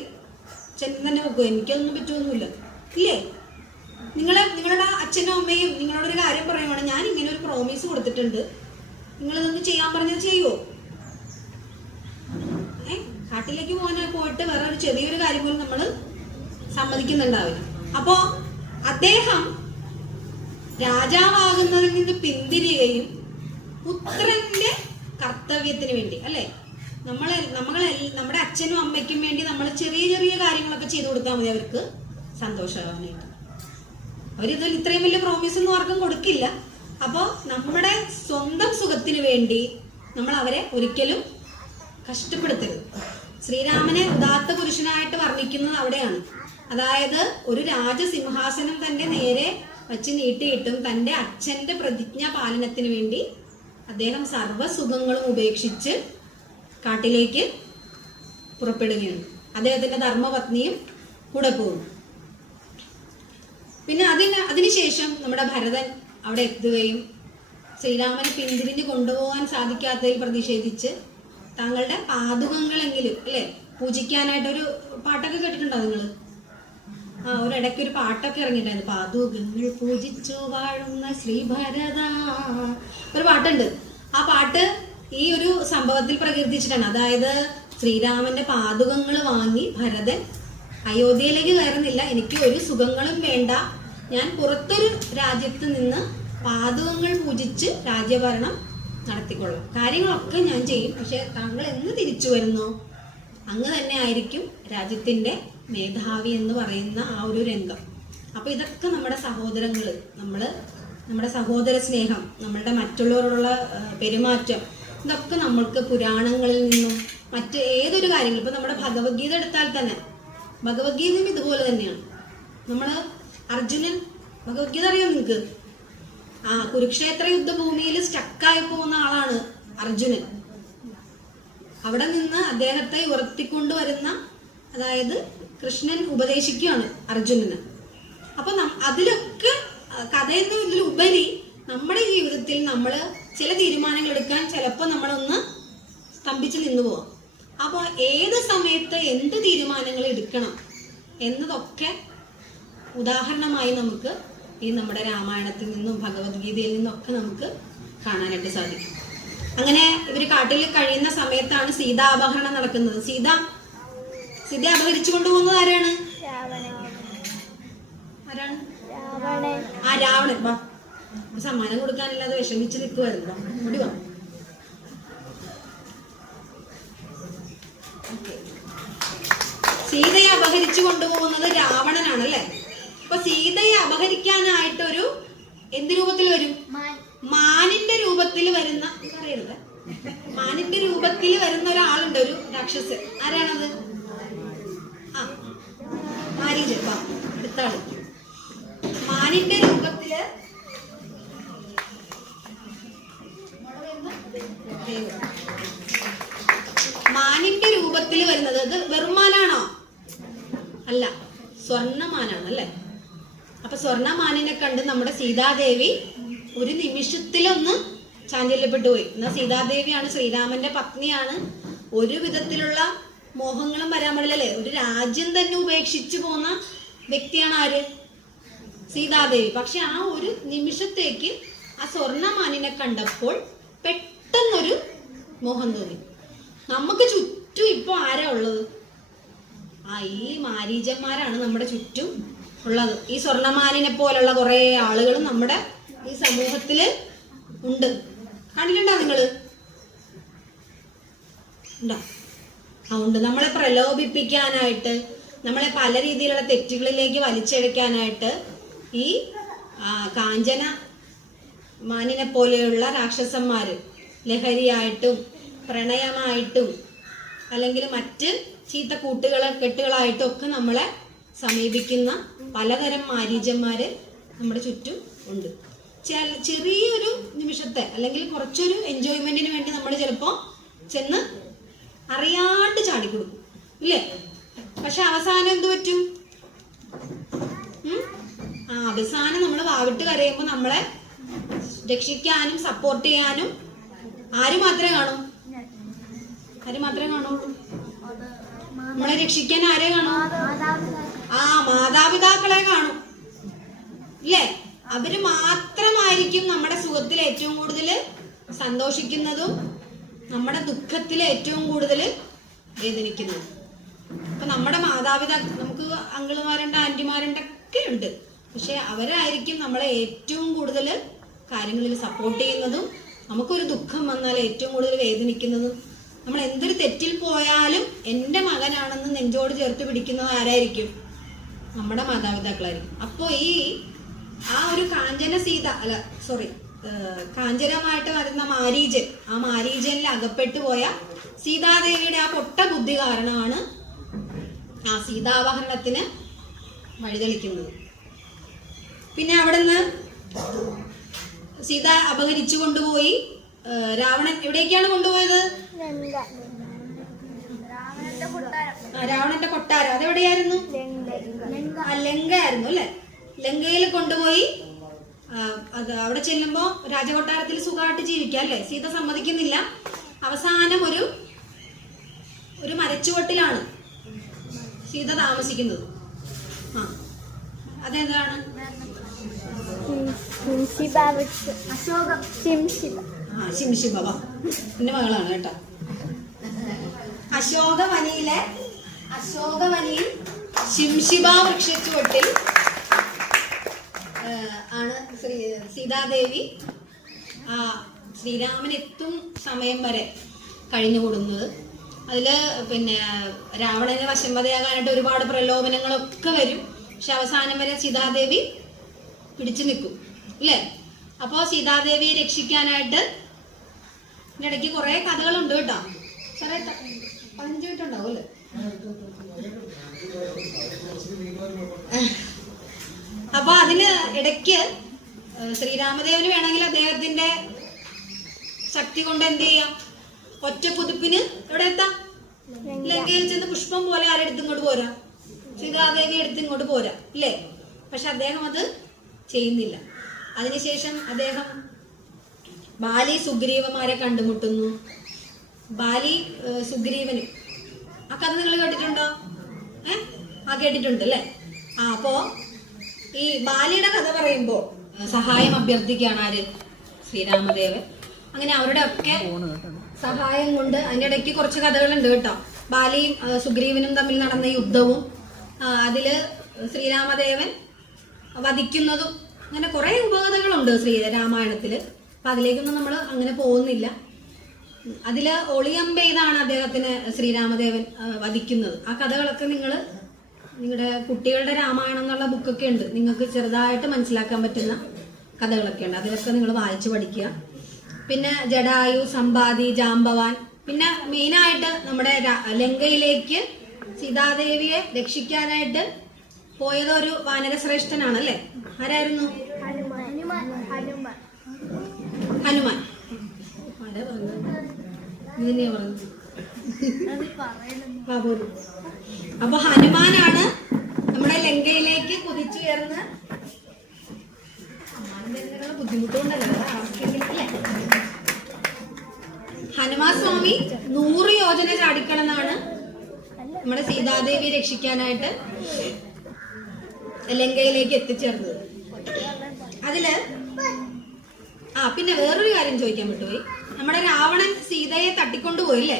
അച്ഛൻ തന്നെ വെക്കുക, എനിക്കതൊന്നും പറ്റുമൊന്നുമില്ല ഇല്ലേ? നിങ്ങളുടെ അച്ഛനും അമ്മയും നിങ്ങളോടൊരു കാര്യം പറയുവാണ്, ഞാൻ ഇങ്ങനെ ഒരു പ്രോമീസ് കൊടുത്തിട്ടുണ്ട്, നിങ്ങളിതൊന്ന് ചെയ്യാൻ പറഞ്ഞത് ചെയ്യുമോ? കാട്ടിലേക്ക് പോയിട്ട് വേറെ ഒരു ചെറിയൊരു കാര്യം പോലും നമ്മൾ സമ്മതിക്കുന്നുണ്ടാവില്ല. അപ്പോ അദ്ദേഹം രാജാവാകുന്നതിൽ നിന്ന് പിന്തിരിയുകയും പുത്രന്റെ കർത്തവ്യത്തിന് വേണ്ടി അല്ലെ, നമ്മുടെ അച്ഛനും അമ്മയ്ക്കും വേണ്ടി നമ്മൾ ചെറിയ ചെറിയ കാര്യങ്ങളൊക്കെ ചെയ്തു കൊടുത്താൽ മതി അവർക്ക് സന്തോഷമാവാനായിട്ട്. അവരിതിൽ ഇത്രയും വലിയ പ്രോമിസ് ഒന്നും ആർക്കും കൊടുക്കില്ല. അപ്പോൾ നമ്മുടെ സ്വന്തം സുഖത്തിന് വേണ്ടി നമ്മൾ അവരെ ഒരിക്കലും കഷ്ടപ്പെടുത്തരുത്. ശ്രീരാമനെ ഉദാത്ത പുരുഷനായിട്ട് വർണ്ണിക്കുന്നത് അവിടെയാണ്. അതായത് ഒരു രാജസിംഹാസനം തന്റെ നേരെ വച്ച് നീട്ടിയിട്ടും തന്റെ അച്ഛന്റെ പ്രതിജ്ഞ പാലനത്തിന് വേണ്ടി അദ്ദേഹം സർവ്വസുഖങ്ങളും ഉപേക്ഷിച്ച് കാട്ടിലേക്ക് പുറപ്പെടുകയാണ്. അദ്ദേഹത്തിന്റെ ധർമ്മപത്നിയും കൂടെ പോകുന്നു. പിന്നെ അതിനുശേഷം നമ്മുടെ ഭരതൻ അവിടെ എത്തുകയും ശ്രീരാമനെ പിന്തിരിഞ്ഞ് കൊണ്ടുപോകാൻ സാധിക്കാത്തതിൽ പ്രതിഷേധിച്ച് താങ്കളുടെ പാതുകങ്ങളെങ്കിലും അല്ലെ പൂജിക്കാനായിട്ടൊരു പാട്ടൊക്കെ കേട്ടിട്ടുണ്ടോ നിങ്ങൾ? ഒരിടയ്ക്ക് ഒരു പാട്ടൊക്കെ ഇറങ്ങിയിട്ടുണ്ടായിരുന്നു, പാതുകങ്ങൾ പൂജിച്ചു വാഴുന്ന ശ്രീഭരത, ഒരു പാട്ടുണ്ട്. ആ പാട്ട് ഈ ഒരു സംഭവത്തിൽ പ്രകീർത്തിച്ചിട്ടാണ്. അതായത് ശ്രീരാമന്റെ പാതുകങ്ങൾ വാങ്ങി ഭരതൻ അയോധ്യയിലേക്ക് കയറുന്നില്ല, എനിക്ക് ഒരു സുഖങ്ങളും വേണ്ട, ഞാൻ പുറത്തൊരു രാജ്യത്ത് നിന്ന് പാതുകങ്ങൾ പൂജിച്ച് രാജ്യഭരണം നടത്തിക്കൊള്ളാം, കാര്യങ്ങളൊക്കെ ഞാൻ ചെയ്യും, പക്ഷെ താങ്കൾ എന്ന് തിരിച്ചു വരുന്നോ അങ്ങ് തന്നെ ആയിരിക്കും രാജ്യത്തിന്റെ മേധാവി എന്ന് പറയുന്ന ആ ഒരു രംഗം. അപ്പൊ ഇതൊക്കെ നമ്മുടെ സഹോദരങ്ങള്, നമ്മുടെ സഹോദര സ്നേഹം, നമ്മളുടെ മറ്റുള്ളവരോടുള്ള പെരുമാറ്റം, ഇതൊക്കെ നമ്മൾക്ക് പുരാണങ്ങളിൽ നിന്നും മറ്റ് ഏതൊരു കാര്യങ്ങളും, ഇപ്പൊ നമ്മുടെ ഭഗവത്ഗീത എടുത്താൽ തന്നെ ഭഗവത്ഗീതയും ഇതുപോലെ തന്നെയാണ്. നമ്മള് അർജുനൻ, ഭഗവത്ഗീത അറിയാം നിങ്ങൾക്ക്? കുരുക്ഷേത്ര യുദ്ധഭൂമിയിൽ സ്റ്റക്കായി പോകുന്ന ആളാണ് അർജുനൻ. അവിടെ നിന്ന് അദ്ദേഹത്തെ ഉയർത്തിക്കൊണ്ടുവരുന്ന, അതായത് കൃഷ്ണൻ ഉപദേശിക്കുകയാണ് അർജുനന്. അപ്പൊ അതിലൊക്കെ കഥയെന്ന് ഇതിലുപരി നമ്മുടെ ജീവിതത്തിൽ നമ്മൾ ചില തീരുമാനങ്ങൾ എടുക്കാൻ ചിലപ്പോൾ നമ്മളൊന്ന് സ്തംഭിച്ച് നിന്നു പോവാം. അപ്പോൾ ഏത് സമയത്ത് എന്ത് തീരുമാനങ്ങൾ എടുക്കണം എന്നതൊക്കെ ഉദാഹരണമായി നമുക്ക് ഈ നമ്മുടെ രാമായണത്തിൽ നിന്നും ഭഗവത്ഗീതയിൽ നിന്നൊക്കെ നമുക്ക് കാണാനായിട്ട് സാധിക്കും. അങ്ങനെ ഇവർ കാട്ടിൽ കഴിയുന്ന സമയത്താണ് സീതാപഹരണം നടക്കുന്നത്. സീതയെ അപഹരിച്ചു കൊണ്ടുപോകുന്നത് ആരാണ്? രാവണൻ. വാ, സമ്മാനം കൊടുക്കാനില്ലാതെ വിഷമിച്ച് നിൽക്കുമായിരുന്നു. ഓടി വാ. സീതയെ അപഹരിച്ചു കൊണ്ടുപോകുന്നത് രാവണനാണ് അല്ലെ? അപ്പൊ സീതയെ അപഹരിക്കാനായിട്ടൊരു എന്ത് രൂപത്തിൽ വരും? മാനിന്റെ രൂപത്തിൽ വരുന്ന, അറിയരുത്, മാനിന്റെ രൂപത്തിൽ വരുന്ന ഒരാളുണ്ട്, ഒരു രാക്ഷസൻ. ആരാണത്? മാരീചൻ. അടുത്ത ആള് മാനിന്റെ രൂപത്തില് വരുന്നത്. അത് വെറും മാനാണോ? അല്ല, സ്വർണ്ണമാനാണ് അല്ലെ? അപ്പൊ സ്വർണ്ണമാനിനെ കണ്ട് നമ്മുടെ സീതാദേവി ഒരു നിമിഷത്തിലൊന്ന് ചാഞ്ചല്യപ്പെട്ടു പോയി. എന്നാൽ സീതാദേവിയാണ്, ശ്രീരാമന്റെ പത്നിയാണ്, ഒരു വിധത്തിലുള്ള മോഹങ്ങളും വരാൻ പാടില്ലല്ലേ? ഒരു രാജ്യം തന്നെ ഉപേക്ഷിച്ചു പോന്ന വ്യക്തിയാണ് ആര്? സീതാദേവി. പക്ഷെ ആ ഒരു നിമിഷത്തേക്ക് ആ സ്വർണ്ണമാനിനെ കണ്ടപ്പോൾ പെട്ടെന്നൊരു മോഹം തോന്നി. നമുക്ക് ചുറ്റും ഇപ്പൊ ആരാ ഉള്ളത്? ഈ മാരീചന്മാരാണ് നമ്മുടെ ചുറ്റും ഉള്ളത്. ഈ സ്വർണ്ണമാനിനെ പോലുള്ള കുറെ ആളുകളും നമ്മുടെ ഈ സമൂഹത്തില് ഉണ്ട്. കണ്ടിട്ടുണ്ടോ നിങ്ങള്? ഉണ്ടോ? ഉണ്ട്. നമ്മളെ പ്രലോഭിപ്പിക്കാനായിട്ട്, നമ്മളെ പല രീതിയിലുള്ള തെറ്റുകളിലേക്ക് വലിച്ചെടുക്കാനായിട്ട് ഈ കാഞ്ചന മാനിനെ പോലെയുള്ള രാക്ഷസന്മാര് ലഹരിയായിട്ടും പ്രണയമായിട്ടും അല്ലെങ്കിൽ മറ്റ് ചീത്ത കെട്ടുകളായിട്ടും ഒക്കെ നമ്മളെ സമീപിക്കുന്ന പലതരം മാരീചന്മാര് നമ്മുടെ ചുറ്റും ഉണ്ട്. ചെറിയൊരു നിമിഷത്തെ അല്ലെങ്കിൽ കുറച്ചൊരു എൻജോയ്മെന്റിന് വേണ്ടി നമ്മൾ ചിലപ്പോ ചെന്ന് അറിയാണ്ട് ചാടിക്കൊടുക്കും, ഇല്ലേ? പക്ഷെ അവസാനം എന്ത് പറ്റും? അവസാനം നമ്മൾ വാവിട്ട് കരയുമ്പോൾ നമ്മളെ രക്ഷിക്കാനും സപ്പോർട്ട് ചെയ്യാനും ആര് മാത്രമേ കാണൂ? നമ്മളെ രക്ഷിക്കാൻ ആരെ കാണൂ? മാതാപിതാക്കളെ കാണും, ഇല്ലേ? അവര് മാത്രമായിരിക്കും നമ്മുടെ സുഖത്തിൽ ഏറ്റവും കൂടുതൽ സന്തോഷിക്കുന്നതും നമ്മുടെ ദുഃഖത്തിൽ ഏറ്റവും കൂടുതൽ വേദനിക്കുന്നതും. അപ്പൊ നമ്മുടെ മാതാപിതാക്കൾ, നമുക്ക് അങ്കിളുമാരുണ്ട്, ആന്റിമാരുണ്ട് ഒക്കെ ഉണ്ട്, പക്ഷെ അവരായിരിക്കും നമ്മളെ ഏറ്റവും കൂടുതൽ കാര്യങ്ങളിൽ സപ്പോർട്ട് ചെയ്യുന്നതും നമുക്കൊരു ദുഃഖം വന്നാൽ ഏറ്റവും കൂടുതൽ വേദനിക്കുന്നതും. നമ്മൾ എന്തൊരു തെറ്റിൽ പോയാലും എൻ്റെ മകനാണെന്ന് നെഞ്ചോട് ചേർത്ത് പിടിക്കുന്നത് ആരായിരിക്കും? നമ്മുടെ മാതാപിതാക്കളായിരിക്കും. അപ്പോൾ ആ ഒരു കാഞ്ചനമായിട്ട് വരുന്ന മാരീചൻ, ആ മാരീചനിൽ അകപ്പെട്ടു പോയ സീതാദേവിയുടെ ആ പൊട്ട ബുദ്ധി കാരണമാണ് ആ സീതാപഹരണത്തിന് വഴിതെളിക്കുന്നത്. പിന്നെ അവിടുന്ന് സീത അപഹരിച്ചു കൊണ്ടുപോയി രാവണൻ എവിടേക്കാണ് കൊണ്ടുപോയത്? രാവണന്റെ കൊട്ടാരം അതെവിടെയായിരുന്നു? ലങ്ക ആയിരുന്നു അല്ലെ. ലങ്കയിൽ കൊണ്ടുപോയി അത് അവിടെ ചെല്ലുമ്പോ രാജകൊട്ടാരത്തിൽ സുഖമായിട്ട് ജീവിക്കാം അല്ലെ. സീത സമ്മതിക്കുന്നില്ല. അവസാനം ഒരു മരച്ചുവട്ടിലാണ് സീത താമസിക്കുന്നത്. അതെന്താണ്? ശിംശിബ പിന്നെ മകളാണ് കേട്ടോ. അശോകവനിയിൽ ശിംശിബ വൃക്ഷച്ചുവട്ടിൽ ആണ് സീതാദേവി ശ്രീരാമൻ എത്തും സമയം വരെ കഴിഞ്ഞുകൂടുന്നത്. അതില് പിന്നെ രാവണന് വശംവദയാകാനായിട്ട് ഒരുപാട് പ്രലോഭനങ്ങളൊക്കെ വരും. പക്ഷെ അവസാനം വരെ സീതാദേവി പിടിച്ചു നിൽക്കും അല്ലേ. അപ്പോൾ സീതാദേവിയെ രക്ഷിക്കാനായിട്ട് ഇടയ്ക്ക് കുറെ കഥകളുണ്ട് കേട്ടോ. സാറേ 15 മിനിറ്റ് ഉണ്ടാവും അല്ലേ? അപ്പൊ അതിന് ഇടയ്ക്ക് ശ്രീരാമദേവന് വേണമെങ്കിൽ അദ്ദേഹത്തിന്റെ ശക്തി കൊണ്ട് എന്ത് ചെയ്യാം, ഒറ്റ കുതിപ്പിന് എവിടെ എത്താം? ലങ്കയിൽ ചെന്ന് പുഷ്പം പോലെ ആരെടുത്ത് ഇങ്ങോട്ട് പോരാ, സീതാദേവി എടുത്ത് ഇങ്ങോട്ട് പോരാ അല്ലേ. പക്ഷെ അദ്ദേഹം അത് ചെയ്യുന്നില്ല. അതിനുശേഷം അദ്ദേഹം ബാലി സുഗ്രീവന്മാരെ കണ്ടുമുട്ടുന്നു. ബാലി സുഗ്രീവന് ആ കഥ നിങ്ങൾ കേട്ടിട്ടുണ്ടോ? കേട്ടിട്ടുണ്ട് അല്ലേ. അപ്പോ ഈ ബാലിയുടെ കഥ പറയുമ്പോൾ സഹായം അഭ്യർത്ഥിക്കുകയാണ് ആര്? ശ്രീരാമദേവൻ. അങ്ങനെ അവരുടെ ഒക്കെ സഹായം കൊണ്ട് അതിൻ്റെ ഇടയ്ക്ക് കുറച്ച് കഥകളുണ്ട് കേട്ടോ. ബാലിയും സുഗ്രീവനും തമ്മിൽ നടന്ന യുദ്ധവും അതില് ശ്രീരാമദേവൻ വധിക്കുന്നതും അങ്ങനെ കുറെ ഉപകഥകളുണ്ട് ശ്രീരാമായണത്തില്. അപ്പൊ അതിലേക്കൊന്നും നമ്മൾ അങ്ങനെ പോകുന്നില്ല. അതില് ഒളിയമ്പെയ്താണ് അദ്ദേഹത്തിന് ശ്രീരാമദേവൻ വധിക്കുന്നത്. ആ കഥകളൊക്കെ നിങ്ങളുടെ കുട്ടികളുടെ രാമായണം എന്നുള്ള ബുക്കൊക്കെ ഉണ്ട്, നിങ്ങൾക്ക് ചെറുതായിട്ട് മനസ്സിലാക്കാൻ പറ്റുന്ന കഥകളൊക്കെ ഉണ്ട്. അതിലൊക്കെ നിങ്ങൾ വായിച്ചു പഠിക്കുക. പിന്നെ ജടായു, സമ്പാദി, ജാംബവാൻ, പിന്നെ മെയിനായിട്ട് നമ്മുടെ ലങ്കയിലേക്ക് സീതാദേവിയെ രക്ഷിക്കാനായിട്ട് പോയത് ഒരു വാനരശ്രേഷ്ഠനാണ് അല്ലേ. ആരായിരുന്നു? ഹനുമാൻ. അപ്പൊ ഹനുമാനാണ് നമ്മുടെ ലങ്കയിലേക്ക് കുതിച്ചുയർന്ന് ബുദ്ധിമുട്ടുകൊണ്ടല്ലേ ഹനുമാൻ സ്വാമി 100 യോജന ചാടിക്കടന്നാണ് നമ്മുടെ സീതാദേവിയെ രക്ഷിക്കാനായിട്ട് ലങ്കയിലേക്ക് എത്തിച്ചേർന്നത്. അതില് പിന്നെ വേറൊരു കാര്യം ചോദിക്കാൻ വിട്ടുപോയി. നമ്മുടെ രാവണൻ സീതയെ തട്ടിക്കൊണ്ടുപോയില്ലേ.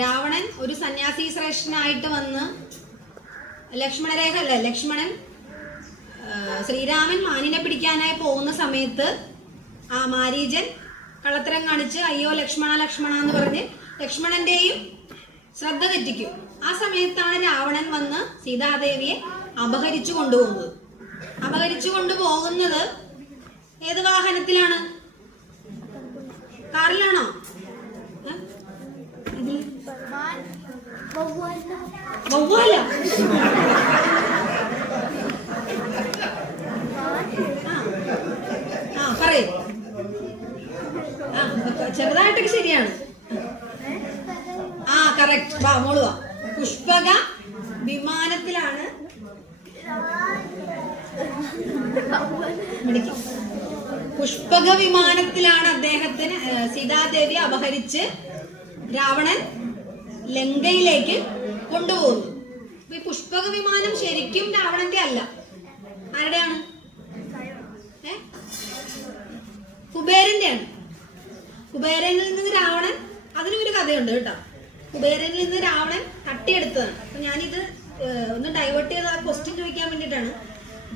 രാവണൻ ഒരു സന്യാസി ശ്രേഷ്ഠനായിട്ട് വന്ന് ലക്ഷ്മണൻ ശ്രീരാമൻ മാനിനെ പിടിക്കാനായി പോകുന്ന സമയത്ത് മാരീചൻ കള്ളത്തരം കാണിച്ച് അയ്യോ ലക്ഷ്മണ ലക്ഷ്മണ എന്ന് പറഞ്ഞ് ലക്ഷ്മണന്റെയും ശ്രദ്ധ തെറ്റിക്കും. ആ സമയത്താണ് രാവണൻ വന്ന് സീതാദേവിയെ അപഹരിച്ചു കൊണ്ടുപോകുന്നത്. ഏത് വാഹനത്തിലാണ്? കാറിലാണോ? വവ്വാല. പറയും. ചെറുതായിട്ടൊക്കെ ശരിയാണ്. കറക്റ്റ്. മോള് വാ. പുഷ്പക വിമാനത്തിലാണ് അദ്ദേഹത്തിന് സീതാദേവി അപഹരിച്ച് രാവണൻ ലങ്കയിലേക്ക് കൊണ്ടുപോകുന്നു. ഈ പുഷ്പക വിമാനം ശരിക്കും രാവണന്റെ അല്ല. ആരുടെയാണ്? കുബേരന്റെയാണ്. കുബേരനിൽ നിന്ന് രാവണൻ, അതിനൊരു കഥയുണ്ട് കേട്ടോ. കുബേരനിൽ നിന്ന് രാവണൻ തട്ടിയെടുത്തതാണ്. അപ്പൊ ഞാനിത് ഒന്ന് ഡൈവേർട്ട് ചെയ്ത് ആ ക്വസ്റ്റ്യൻ ചോദിക്കാൻ വേണ്ടിയിട്ടാണ്.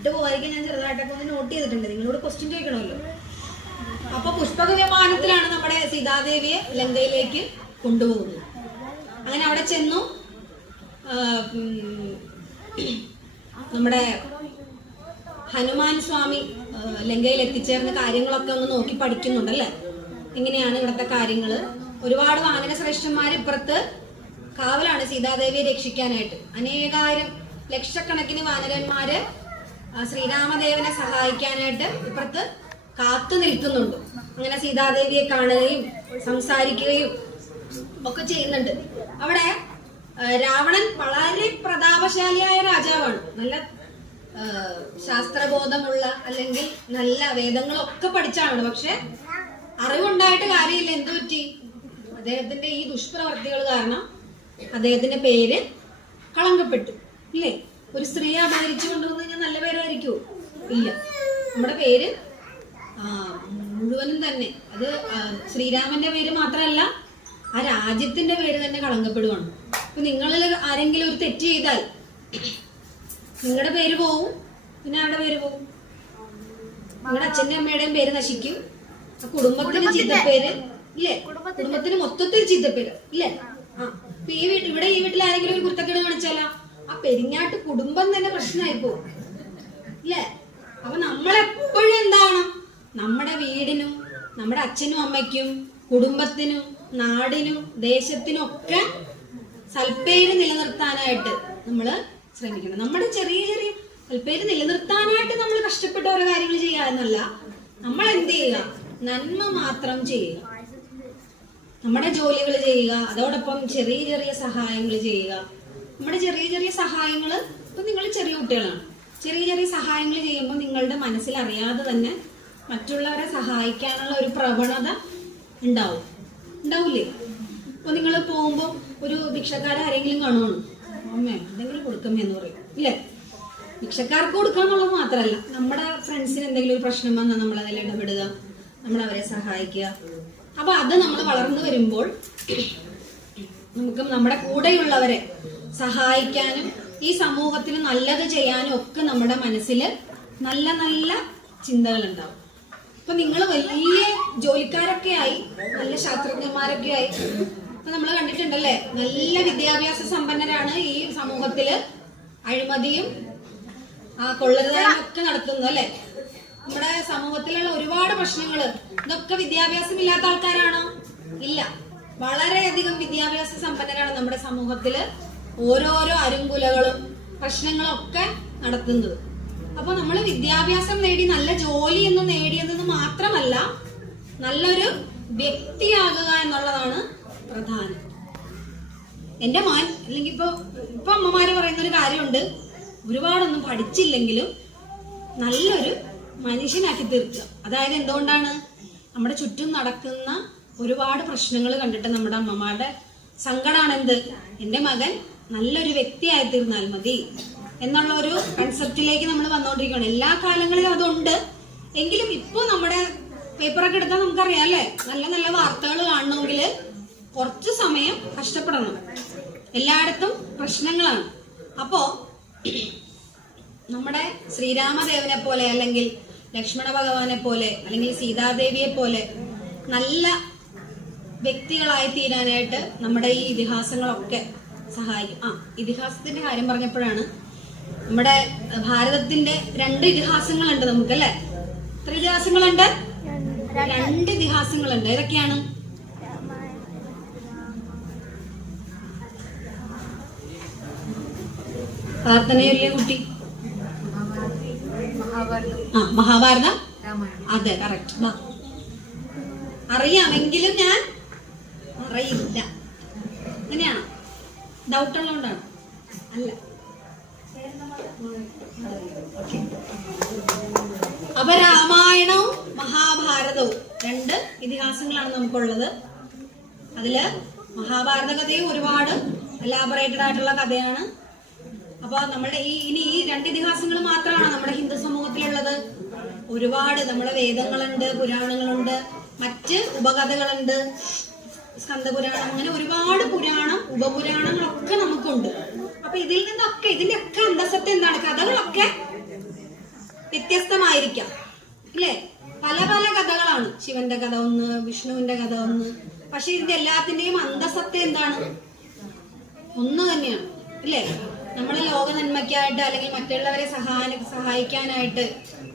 പോവാതിരിക്കാൻ ഞാൻ ചെറുതായിട്ടൊക്കെ ഒന്ന് നോട്ട് ചെയ്തിട്ടുണ്ട്. നിങ്ങളോട് ക്വസ്റ്റ്യൻ ചോദിക്കണമല്ലോ. അപ്പൊ പുഷ്പക വിമാനത്തിലാണ് നമ്മുടെ സീതാദേവിയെ ലങ്കയിലേക്ക് കൊണ്ടുപോകുന്നത്. അങ്ങനെ അവിടെ ചെന്നു നമ്മുടെ ഹനുമാൻ സ്വാമി ലങ്കയിൽ എത്തിച്ചേർന്ന കാര്യങ്ങളൊക്കെ ഒന്ന് നോക്കി പഠിക്കുന്നുണ്ടല്ലേ. എങ്ങനെയാണ് ഇവിടുത്തെ കാര്യങ്ങള്. ഒരുപാട് വാനര ശ്രേഷ്ഠന്മാർ ഇപ്പുറത്ത് കാവലാണ് സീതാദേവിയെ രക്ഷിക്കാനായിട്ട്. അനേകായിരം ലക്ഷക്കണക്കിന് വാനരന്മാര് ശ്രീരാമദേവനെ സഹായിക്കാനായിട്ട് ഇപ്പുറത്ത് കാത്തു നിൽക്കുന്നുണ്ട്. അങ്ങനെ സീതാദേവിയെ കാണുകയും സംസാരിക്കുകയും ഒക്കെ ചെയ്യുന്നുണ്ട്. അവിടെ രാവണൻ വളരെ പ്രതാപശാലിയായ രാജാവാണ്. നല്ല ശാസ്ത്രബോധമുള്ള, അല്ലെങ്കിൽ നല്ല വേദങ്ങളൊക്കെ പഠിച്ചാണ്. പക്ഷെ അറിവുണ്ടായിട്ട് കാര്യമില്ല. എന്തു പറ്റി? അദ്ദേഹത്തിന്റെ ഈ ദുഷ്പ്രവർത്തികൾ കാരണം അദ്ദേഹത്തിന്റെ പേര് കളങ്കപ്പെട്ടു. ഇല്ലേ? ഒരു സ്ത്രീയെ അപഹരിച്ചു കൊണ്ടുവന്നു കഴിഞ്ഞാൽ നല്ല പേരായിരിക്കുമോ? ഇല്ല. നമ്മുടെ പേര് മുഴുവനും തന്നെ, അത് ശ്രീരാമന്റെ പേര് മാത്രമല്ല, ആ രാജ്യത്തിന്റെ പേര് തന്നെ കളങ്കപ്പെടുവാണ്. ഇപ്പൊ നിങ്ങളിൽ ആരെങ്കിലും ഒരു തെറ്റ് ചെയ്താൽ നിങ്ങളുടെ പേര് പോവും, പിന്നെ ആരുടെ പേര് പോവും? നിങ്ങളുടെ അച്ഛന്റെ അമ്മയുടെയും പേര് നശിക്കും. ആ കുടുംബത്തിന് ചീത്തപ്പേര് ഇല്ലേ? കുടുംബത്തിന് മൊത്തത്തിൽ ചീത്തപ്പേര് ഇല്ലേ? ഇപ്പൊ ഈ വീട്ടിൽ ആരെങ്കിലും ഒരു കുരുത്തക്കേട് കാണിച്ചാലോ ആ പെരിഞ്ഞാട്ട് കുടുംബം തന്നെ പ്രശ്നമായി പോകും ഇല്ലേ? അപ്പൊ നമ്മളെപ്പോഴും എന്താണ്, നമ്മുടെ വീടിനും നമ്മുടെ അച്ഛനും അമ്മയ്ക്കും കുടുംബത്തിനും നാടിനും ദേശത്തിനും ഒക്കെ സൽപ്പേര് നിലനിർത്താനായിട്ട് നമ്മൾ ശ്രമിക്കണം. നമ്മുടെ ചെറിയ ചെറിയ സൽപ്പേര് നിലനിർത്താനായിട്ട് നമ്മൾ കഷ്ടപ്പെട്ട ഓരോ കാര്യങ്ങൾ ചെയ്യുക എന്നല്ല, നമ്മൾ എന്ത് ചെയ്യുക? നന്മ മാത്രം ചെയ്യുക. നമ്മുടെ ജോലികൾ ചെയ്യുക, അതോടൊപ്പം ചെറിയ ചെറിയ സഹായങ്ങൾ ചെയ്യുക. നമ്മുടെ ചെറിയ ചെറിയ സഹായങ്ങൾ, ഇപ്പൊ നിങ്ങൾ ചെറിയ കുട്ടികളാണ്, ചെറിയ ചെറിയ സഹായങ്ങൾ ചെയ്യുമ്പോൾ നിങ്ങളുടെ മനസ്സിൽ അറിയാതെ തന്നെ മറ്റുള്ളവരെ സഹായിക്കാനുള്ള ഒരു പ്രവണത ഉണ്ടാവില്ലേ? അപ്പൊ നിങ്ങൾ പോകുമ്പോ ഒരു ഭിക്ഷക്കാരെ ആരെങ്കിലും കാണുവാണ്, അമ്മേ എന്തെങ്കിലും കൊടുക്കമ്മേ എന്ന് പറയും ഇല്ലേ? ഭിക്ഷക്കാർക്ക് കൊടുക്കുക എന്നുള്ളത് മാത്രമല്ല, നമ്മുടെ ഫ്രണ്ട്സിന് എന്തെങ്കിലും ഒരു പ്രശ്നം വന്നാൽ നമ്മൾ അതിൽ ഇടപെടുക, നമ്മൾ അവരെ സഹായിക്കുക. അപ്പൊ അത് നമ്മൾ വളർന്നു വരുമ്പോൾ നമുക്ക് നമ്മുടെ കൂടെയുള്ളവരെ സഹായിക്കാനും ഈ സമൂഹത്തിന് നല്ലത് ചെയ്യാനും ഒക്കെ നമ്മുടെ മനസ്സിൽ നല്ല നല്ല ചിന്തകൾ ഉണ്ടാവും. ഇപ്പൊ നിങ്ങൾ വലിയ ജോലിക്കാരൊക്കെ ആയി, നല്ല ശാസ്ത്രജ്ഞന്മാരൊക്കെ ആയി, ഇപ്പൊ നമ്മൾ കണ്ടിട്ടുണ്ടല്ലേ, നല്ല വിദ്യാഭ്യാസ സമ്പന്നരാണ് ഈ സമൂഹത്തില് അഴിമതിയും കൊള്ളരുതായ്മ ഒക്കെ നടത്തുന്നു അല്ലെ? നമ്മുടെ സമൂഹത്തിലുള്ള ഒരുപാട് പ്രശ്നങ്ങള് ഇതൊക്കെ വിദ്യാഭ്യാസമില്ലാത്ത ആൾക്കാരാണോ? ഇല്ല. വളരെയധികം വിദ്യാഭ്യാസ സമ്പന്നരാണ് നമ്മുടെ സമൂഹത്തില് ഓരോരോ അരുങ്കുലകളും പ്രശ്നങ്ങളും ഒക്കെ നടത്തുന്നത്. അപ്പൊ നമ്മൾ വിദ്യാഭ്യാസം നേടി നല്ല ജോലി എന്ന് നേടിയതെന്ന് മാത്രമല്ല, നല്ലൊരു വ്യക്തിയാകുക എന്നുള്ളതാണ് പ്രധാനം. എന്റെ മോൻ, അല്ലെങ്കിൽ ഇപ്പൊ അമ്മമാര് പറയുന്ന ഒരു കാര്യമുണ്ട്, ഒരുപാടൊന്നും പഠിച്ചില്ലെങ്കിലും നല്ലൊരു മനുഷ്യനാക്കി തീർക്കുക. അതായത് എന്തുകൊണ്ടാണ്? നമ്മുടെ ചുറ്റും നടക്കുന്ന ഒരുപാട് പ്രശ്നങ്ങൾ കണ്ടിട്ട് നമ്മുടെ അമ്മമാരുടെ സങ്കടമാണ് എന്ത്? എന്റെ മകൻ നല്ലൊരു വ്യക്തിയായി തീർന്നാൽ മതി എന്നുള്ള ഒരു കൺസെപ്റ്റിലേക്ക് നമ്മൾ വന്നുകൊണ്ടിരിക്കുകയാണ്. എല്ലാ കാലങ്ങളിലും അതുണ്ട്. എങ്കിലും ഇപ്പൊ നമ്മുടെ പേപ്പറൊക്കെ എടുത്താൽ നമുക്കറിയാം അല്ലെ, നല്ല നല്ല വാർത്തകൾ കാണണമെങ്കിൽ കുറച്ച് സമയം കഷ്ടപ്പെടണം. എല്ലായിടത്തും പ്രശ്നങ്ങളാണ്. അപ്പോ നമ്മുടെ ശ്രീരാമദേവനെ പോലെ, അല്ലെങ്കിൽ ലക്ഷ്മണ ഭഗവാനെ പോലെ, അല്ലെങ്കിൽ സീതാദേവിയെ പോലെ നല്ല വ്യക്തികളായി തീരാനായിട്ട് നമ്മുടെ ഈ ഇതിഹാസങ്ങളൊക്കെ സഹായിക്കും. ഇതിഹാസത്തിന്റെ കാര്യം പറഞ്ഞപ്പോഴാണ്, നമ്മുടെ ഭാരതത്തിന്റെ 2 ഇതിഹാസങ്ങളുണ്ട് നമുക്ക് അല്ലെ? എത്ര ഇതിഹാസങ്ങളുണ്ട്? 2 ഇതിഹാസങ്ങളുണ്ട്. ഏതൊക്കെയാണ്? പ്രാർത്ഥനയില്ലേ കുട്ടി? മഹാഭാരതം. അതെ, കറക്റ്റ്. അറിയാമെങ്കിലും ഞാൻ അറിയില്ല. അങ്ങനെയാണോ? ഡൗട്ട് ഉള്ളതുകൊണ്ടാണ്? അല്ല. അപ്പൊ രാമായണവും മഹാഭാരതവും 2 ഇതിഹാസങ്ങളാണ് നമുക്കുള്ളത്. അതില് മഹാഭാരത കഥയും ഒരുപാട് എലാബറേറ്റഡ് ആയിട്ടുള്ള കഥയാണ്. അപ്പൊ നമ്മുടെ ഈ 2 ഇതിഹാസങ്ങൾ മാത്രമാണ് നമ്മുടെ ഹിന്ദു സമൂഹത്തിലുള്ളത്. ഒരുപാട് നമ്മുടെ വേദങ്ങളുണ്ട്, പുരാണങ്ങളുണ്ട്, മറ്റ് ഉപകഥകളുണ്ട്, സ്കന്ദപുരാണം, അങ്ങനെ ഒരുപാട് പുരാണം, ഉപപുരാണങ്ങളൊക്കെ നമുക്കുണ്ട്. അപ്പൊ ഇതിന്റെ ഒക്കെ അന്തസത്ത എന്താണ്? കഥകളൊക്കെ വ്യത്യസ്തമായിരിക്കാം അല്ലേ? പല പല കഥകളാണ്. ശിവന്റെ കഥ ഒന്ന്, വിഷ്ണുവിന്റെ കഥ ഒന്ന്. പക്ഷെ ഇതിന്റെ എല്ലാത്തിന്റെയും അന്തസത്ത എന്താണ്? ഒന്ന് തന്നെയാണ് അല്ലേ? നമ്മളെ ലോക നന്മയ്ക്കായിട്ട്, അല്ലെങ്കിൽ മറ്റുള്ളവരെ സഹായിക്കാനായിട്ട്,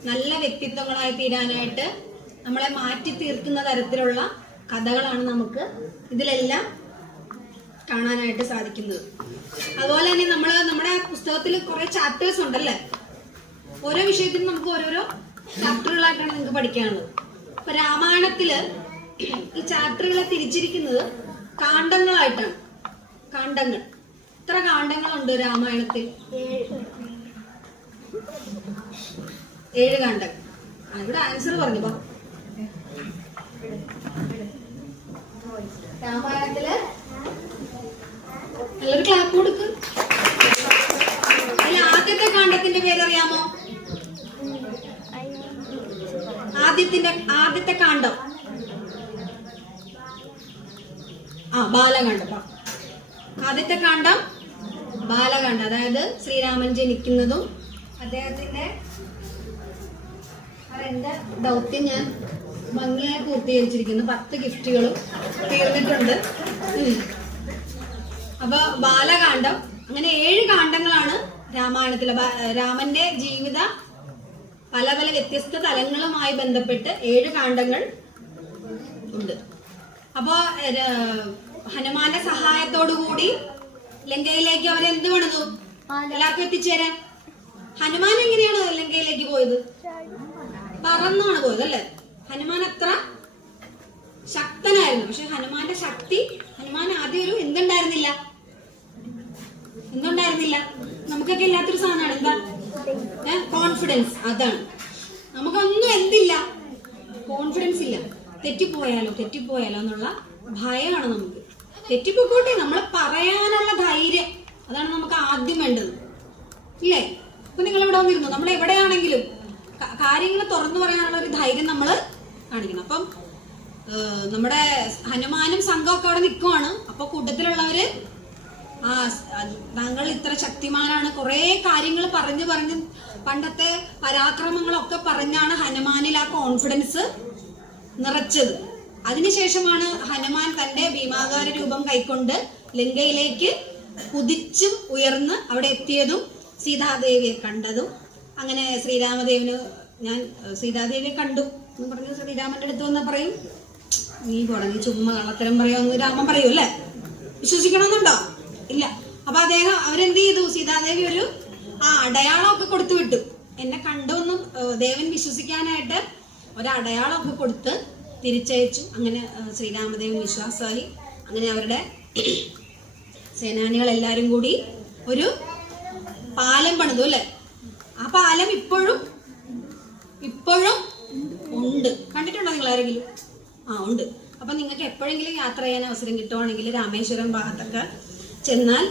നല്ല വ്യക്തിത്വങ്ങളായി തീരാനായിട്ട് നമ്മളെ മാറ്റി തീർക്കുന്ന തരത്തിലുള്ള കഥകളാണ് നമുക്ക് ഇതിലെല്ലാം കാണാനായിട്ട് സാധിക്കുന്നത്. അതുപോലെ തന്നെ നമ്മുടെ പുസ്തകത്തിൽ കുറെ ചാപ്റ്റേഴ്സ് ഉണ്ടല്ലേ? ഓരോ വിഷയത്തിനും നമുക്ക് ഓരോരോ ചാപ്റ്ററുകളായിട്ടാണ് നിങ്ങൾക്ക് പഠിക്കാനുള്ളത്. അപ്പൊ രാമായണത്തില് ഈ ചാപ്റ്ററുകളെ തിരിച്ചിരിക്കുന്നത് കാണ്ഡങ്ങളായിട്ടാണ്. കാണ്ഡങ്ങൾ. എത്ര കാണ്ഡങ്ങളുണ്ട് രാമായണത്തിൽ? 7 കാണ്ഡങ്ങൾ. ഇവിടെ ആൻസർ പറഞ്ഞു. രാമായണത്തില് നല്ലൊരു ക്ലാപ്പ് കൊടുക്ക്. അതിൽ ആദ്യത്തെ കാണ്ഡത്തിന്റെ പേരറിയാമോ? ആദ്യത്തെ കാണ്ഡം ബാലകാണ്ഡം. ആദ്യത്തെ കാണ്ഡം ബാലകാണ്ഡം. അതായത് ശ്രീരാമൻ ജനിക്കുന്നതും അദ്ദേഹത്തിന്റെ എന്റെ ദൗത്യം ഞാൻ ഭംഗിയായി പൂർത്തീകരിച്ചിരിക്കുന്നു. 10 ഗിഫ്റ്റുകളും തീർന്നിട്ടുണ്ട്. അപ്പൊ ബാലകാണ്ഡം. അങ്ങനെ 7 കാണ്ഡങ്ങളാണ് രാമായണത്തിലെ. രാമന്റെ ജീവിത പല പല വ്യത്യസ്ത തലങ്ങളുമായി ബന്ധപ്പെട്ട് 7 കാണ്ഡങ്ങൾ ഉണ്ട്. അപ്പോ ഹനുമാന്റെ സഹായത്തോടുകൂടി ലങ്കയിലേക്ക് അവരെന്ത് പണിതു? എല്ലാവർക്കും എത്തിച്ചേരാൻ. ഹനുമാൻ എങ്ങനെയാണ് ലങ്കയിലേക്ക് പോയത്? പറന്നാണ് പോയത് അല്ലെ? ഹനുമാൻ അത്ര ശക്തനായിരുന്നു. പക്ഷെ ഹനുമാന്റെ ശക്തി, ഹനുമാൻ ആദ്യം ഒരു എന്തുണ്ടായിരുന്നില്ല? നമുക്കൊക്കെ ഇല്ലാത്തൊരു സാധനമാണ്. എന്താ? കോൺഫിഡൻസ്. അതാണ് നമുക്കൊന്നും എന്തില്ല, കോൺഫിഡൻസ് ഇല്ല. തെറ്റിപ്പോയാലോ എന്നുള്ള ഭയമാണ് നമുക്ക്. തെറ്റിപ്പോട്ടെ, നമ്മൾ പറയാനുള്ള ധൈര്യം, അതാണ് നമുക്ക് ആദ്യം വേണ്ടത്, ഇല്ലേ? ഇപ്പൊ നിങ്ങൾ ഇവിടെ വന്നിരുന്നു, നമ്മൾ എവിടെയാണെങ്കിലും കാര്യങ്ങൾ തുറന്നു പറയാനുള്ള ഒരു ധൈര്യം നമ്മൾ കാണിക്കണം. അപ്പം നമ്മുടെ ഹനുമാനും സംഘമൊക്കെ അവിടെ നിൽക്കുവാണ്. അപ്പൊ കൂട്ടത്തിലുള്ളവര് താങ്കൾ ഇത്ര ശക്തിമാനാണ്, കുറെ കാര്യങ്ങൾ പറഞ്ഞ് പണ്ടത്തെ പരാക്രമങ്ങളൊക്കെ പറഞ്ഞാണ് ഹനുമാനിൽ ആ കോൺഫിഡൻസ് നിറച്ചത്. അതിനുശേഷമാണ് ഹനുമാൻ തന്റെ ഭീമാകാര രൂപം കൈക്കൊണ്ട് ലങ്കയിലേക്ക് കുതിച്ചും ഉയർന്ന് അവിടെ എത്തിയതും സീതാദേവിയെ കണ്ടതും. അങ്ങനെ ശ്രീരാമദേവന് ഞാൻ സീതാദേവിയെ കണ്ടു എന്ന് പറഞ്ഞു ശ്രീരാമന്റെ അടുത്ത് വന്ന് പറയും, നീ നീ ചുമ്മാ കള്ളത്തരം പറയാമെന്ന് രാമൻ പറയൂ അല്ലേ? വിശ്വസിക്കണമെന്നുണ്ടോ? ഇല്ല. അപ്പൊ അവരെന്ത് ചെയ്തു? സീതാദേവി ഒരു അടയാളമൊക്കെ കൊടുത്തു വിട്ടു. എന്നെ കണ്ടൊന്നും ദേവൻ വിശ്വസിക്കാനായിട്ട് ഒരടയാളമൊക്കെ കൊടുത്ത് തിരിച്ചയച്ചു. അങ്ങനെ ശ്രീരാമദേവൻ വിശ്വാസമായി. അങ്ങനെ അവരുടെ സേനാനികൾ കൂടി ഒരു പാലം പണിതു അല്ലെ? ആ പാലം ഇപ്പോഴും ഉണ്ട്. കണ്ടിട്ടുണ്ടോ നിങ്ങൾ ആരെങ്കിലും? ഉണ്ട്. അപ്പൊ നിങ്ങൾക്ക് എപ്പോഴെങ്കിലും യാത്ര ചെയ്യാൻ അവസരം കിട്ടുവാണെങ്കിൽ രാമേശ്വരം ഭാഗത്തൊക്കെ ചെന്നാൽ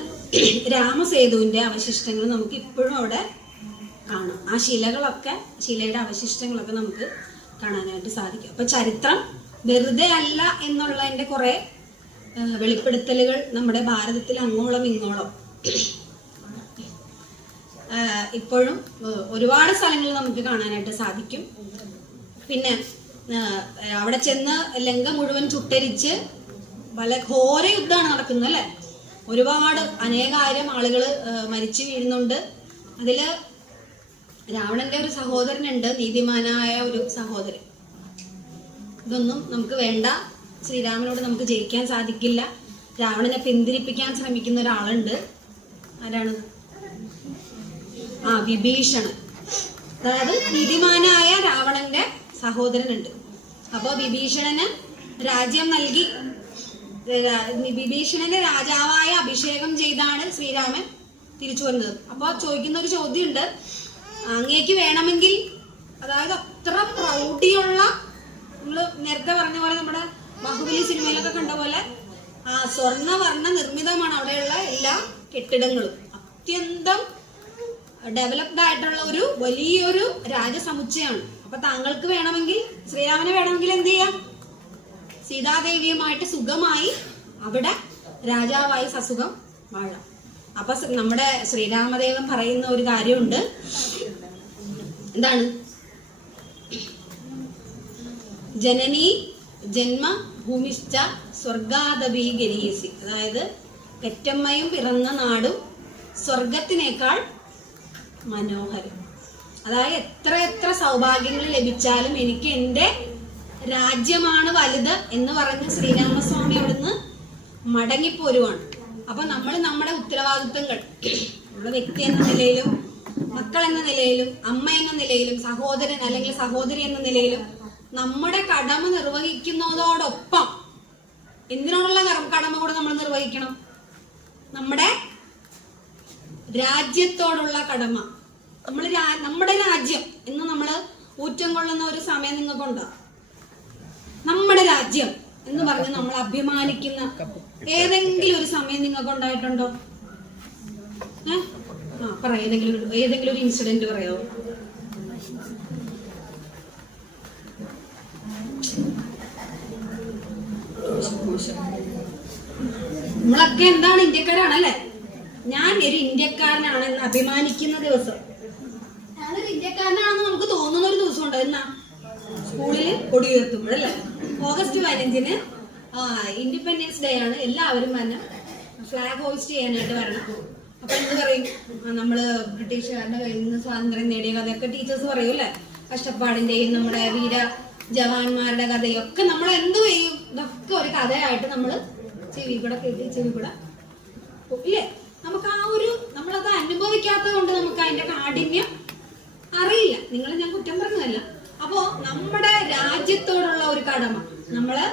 രാമസേതുവിന്റെ അവശിഷ്ടങ്ങൾ നമുക്ക് ഇപ്പോഴും അവിടെ കാണാം. ആ ശിലയുടെ അവശിഷ്ടങ്ങളൊക്കെ നമുക്ക് കാണാനായിട്ട് സാധിക്കും. അപ്പൊ ചരിത്രം വെറുതെ അല്ല എന്നുള്ളതിന്റെ കുറെ വെളിപ്പെടുത്തലുകൾ നമ്മുടെ ഭാരതത്തിൽ അങ്ങോളം ഇങ്ങോളം ഇപ്പോഴും ഒരുപാട് സ്ഥലങ്ങളിൽ നമുക്ക് കാണാനായിട്ട് സാധിക്കും. പിന്നെ അവിടെ ചെന്ന് ലങ്ക മുഴുവൻ ചുട്ടരിച്ച് ഘോര യുദ്ധമാണ് നടക്കുന്നത് അല്ലെ? ഒരുപാട് അനേകായിരം ആളുകൾ മരിച്ചു വീഴുന്നുണ്ട്. അതില് രാവണന്റെ ഒരു സഹോദരനുണ്ട്, നീതിമാനായ ഒരു സഹോദരൻ. ഇതൊന്നും നമുക്ക് വേണ്ട. ശ്രീരാമനോട് നമുക്ക് ജയിക്കാൻ സാധിക്കില്ല. രാവണനെ പിന്തിരിപ്പിക്കാൻ ശ്രമിക്കുന്ന ഒരാളുണ്ട്. ആരാണ്? വിഭീഷണൻ. അതായത് നീതിമാനായ രാവണന്റെ സഹോദരനുണ്ട്. അപ്പൊ വിഭീഷണന് രാജ്യം നൽകി. വിഭീഷണനെ രാജാവായ അഭിഷേകം ചെയ്താണ് ശ്രീരാമൻ തിരിച്ചു വന്നത്. അപ്പൊ ചോദിക്കുന്ന ഒരു ചോദ്യമുണ്ട്, അങ്ങേക്ക് വേണമെങ്കിൽ, അതായത് അത്ര പ്രൗഢിയുള്ള, നമ്മള് നേരത്തെ പറഞ്ഞ പോലെ നമ്മുടെ ബാഹുബലി സിനിമയിലൊക്കെ കണ്ട പോലെ സ്വർണ്ണവർണ്ണ നിർമ്മിതമാണ് അവിടെയുള്ള എല്ലാ കെട്ടിടങ്ങളും. അത്യന്തം ഡെവലപ്ഡ് ആയിട്ടുള്ള ഒരു വലിയൊരു രാജസമുച്ചയമാണ്. അപ്പൊ താങ്കൾക്ക് വേണമെങ്കിൽ, ശ്രീരാമനെ വേണമെങ്കിൽ എന്ത് ചെയ്യാം? സീതാദേവിയുമായിട്ട് സുഖമായി അവിടെ രാജാവായി സസുഖം വാഴാം. അപ്പൊ നമ്മുടെ ശ്രീരാമദേവൻ പറയുന്ന ഒരു കാര്യമുണ്ട്. എന്താണ്? ജനനി ജന്മ ഭൂമിശ്ച സ്വർഗാദപി ഗരീയസി. അതായത് പെറ്റമ്മയും പിറന്ന നാടും സ്വർഗത്തിനേക്കാൾ മനോഹരം. അതായത് എത്ര സൗഭാഗ്യങ്ങൾ ലഭിച്ചാലും എനിക്ക് എൻ്റെ രാജ്യമാണ് വലുത് എന്ന് പറഞ്ഞ് ശ്രീരാമസ്വാമി അവിടുന്ന് മടങ്ങിപ്പോരുവാണ്. അപ്പൊ നമ്മൾ നമ്മുടെ ഉത്തരവാദിത്വങ്ങൾ, നമ്മുടെ വ്യക്തി എന്ന നിലയിലും മക്കൾ എന്ന നിലയിലും അമ്മ എന്ന നിലയിലും സഹോദരൻ അല്ലെങ്കിൽ സഹോദരി എന്ന നിലയിലും നമ്മുടെ കടമ നിർവഹിക്കുന്നതോടൊപ്പം എന്തിനോടുള്ള കടമ കൂടെ നമ്മൾ നിർവഹിക്കണം? നമ്മുടെ രാജ്യത്തോടുള്ള കടമ. നമ്മുടെ രാജ്യം എന്ന് നമ്മൾ ഊറ്റം കൊള്ളുന്ന ഒരു സമയം നിങ്ങൾക്കുണ്ടോ? നമ്മുടെ രാജ്യം എന്ന് പറഞ്ഞ് നമ്മൾ അഭിമാനിക്കുന്ന ഏതെങ്കിലും ഒരു സമയം നിങ്ങൾക്ക് ഉണ്ടായിട്ടുണ്ടോ? പറ, ഏതെങ്കിലും ഒരു ഇൻസിഡന്റ് പറയാമോ? നമ്മളൊക്കെ എന്താണ്, ഇന്ത്യക്കാരാണല്ലേ? ഞാൻ ഒരു ഇന്ത്യക്കാരനാണ് എന്ന് അഭിമാനിക്കുന്ന ദിവസം, ഞാനൊരു ഇന്ത്യക്കാരനാണെന്ന് നമുക്ക് തോന്നുന്ന ഒരു ദിവസം ഉണ്ട്. എന്നാ സ്കൂളിൽ കൊടിയുയർത്തുമ്പോഴല്ലേ? ഓഗസ്റ്റ് 15-ന് ഇൻഡിപെൻഡൻസ് ഡേ ആണ്. എല്ലാവരും തന്നെ ഫ്ലാഗ് ഹോയിസ്റ്റ് ചെയ്യാനായിട്ട് വരണം. അപ്പൊ എന്ത് പറയും? നമ്മള് ബ്രിട്ടീഷുകാരുടെ കയ്യിൽ നിന്ന് സ്വാതന്ത്ര്യം നേടിയ കഥയൊക്കെ ടീച്ചേഴ്സ് പറയും അല്ലേ? കഷ്ടപ്പാടിന്റെയും നമ്മുടെ വീര ജവാന്മാരുടെ കഥയും ഒക്കെ നമ്മൾ എന്ത് ചെയ്യും? ഇതൊക്കെ ഒരു കഥയായിട്ട് നമ്മള് ചെവി കൂടെ കേട്ടി ചെവി കൂടെ ഇല്ലേ? നമുക്ക് നമ്മളത് അനുഭവിക്കാത്തത് കൊണ്ട് നമുക്ക് അതിന്റെ കാഠിന്യം അറിയില്ല. ഞാൻ കുറ്റം പറഞ്ഞതല്ല. അപ്പോ നമ്മുടെ രാജ്യത്തോടുള്ള ഒരു കടമ, നമ്മള്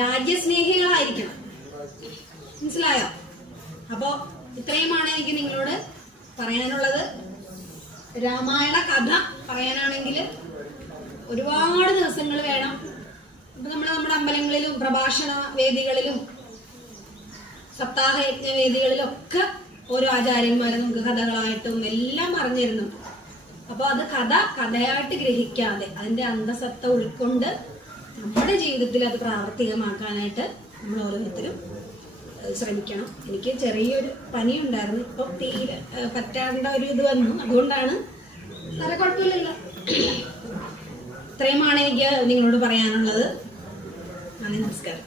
രാജ്യസ്നേഹികളായിരിക്കണം. മനസ്സിലായോ? അപ്പോ ഇത്രയുമാണ് എനിക്ക് നിങ്ങളോട് പറയാനുള്ളത്. രാമായണ കഥ പറയാനാണെങ്കിൽ ഒരുപാട് ദിവസങ്ങൾ വേണം. ഇപ്പൊ നമ്മുടെ അമ്പലങ്ങളിലും പ്രഭാഷണ വേദികളിലും സപ്താഹയജ്ഞ വേദികളിലും ഒക്കെ ഓരോ ആചാര്യന്മാരെ നമുക്ക് കഥകളായിട്ടും എല്ലാം അറിഞ്ഞിരുന്നു. അപ്പൊ അത് കഥയായിട്ട് ഗ്രഹിക്കാതെ അതിന്റെ അന്തസത്ത ഉൾക്കൊണ്ട് നമ്മുടെ ജീവിതത്തിൽ അത് പ്രാവർത്തികമാക്കാനായിട്ട് നമ്മൾ ഓരോരുത്തരും ശ്രമിക്കണം. എനിക്ക് ചെറിയൊരു പനി ഉണ്ടായിരുന്നു. ഇപ്പൊ തീരെ പറ്റാണ്ട ഒരു ഇത് വന്നു. അതുകൊണ്ടാണ്. നല്ല കുഴപ്പമില്ലല്ലോ. ഇത്രയുമാണ് എനിക്ക് നിങ്ങളോട് പറയാനുള്ളത്. നന്ദി, നമസ്കാരം.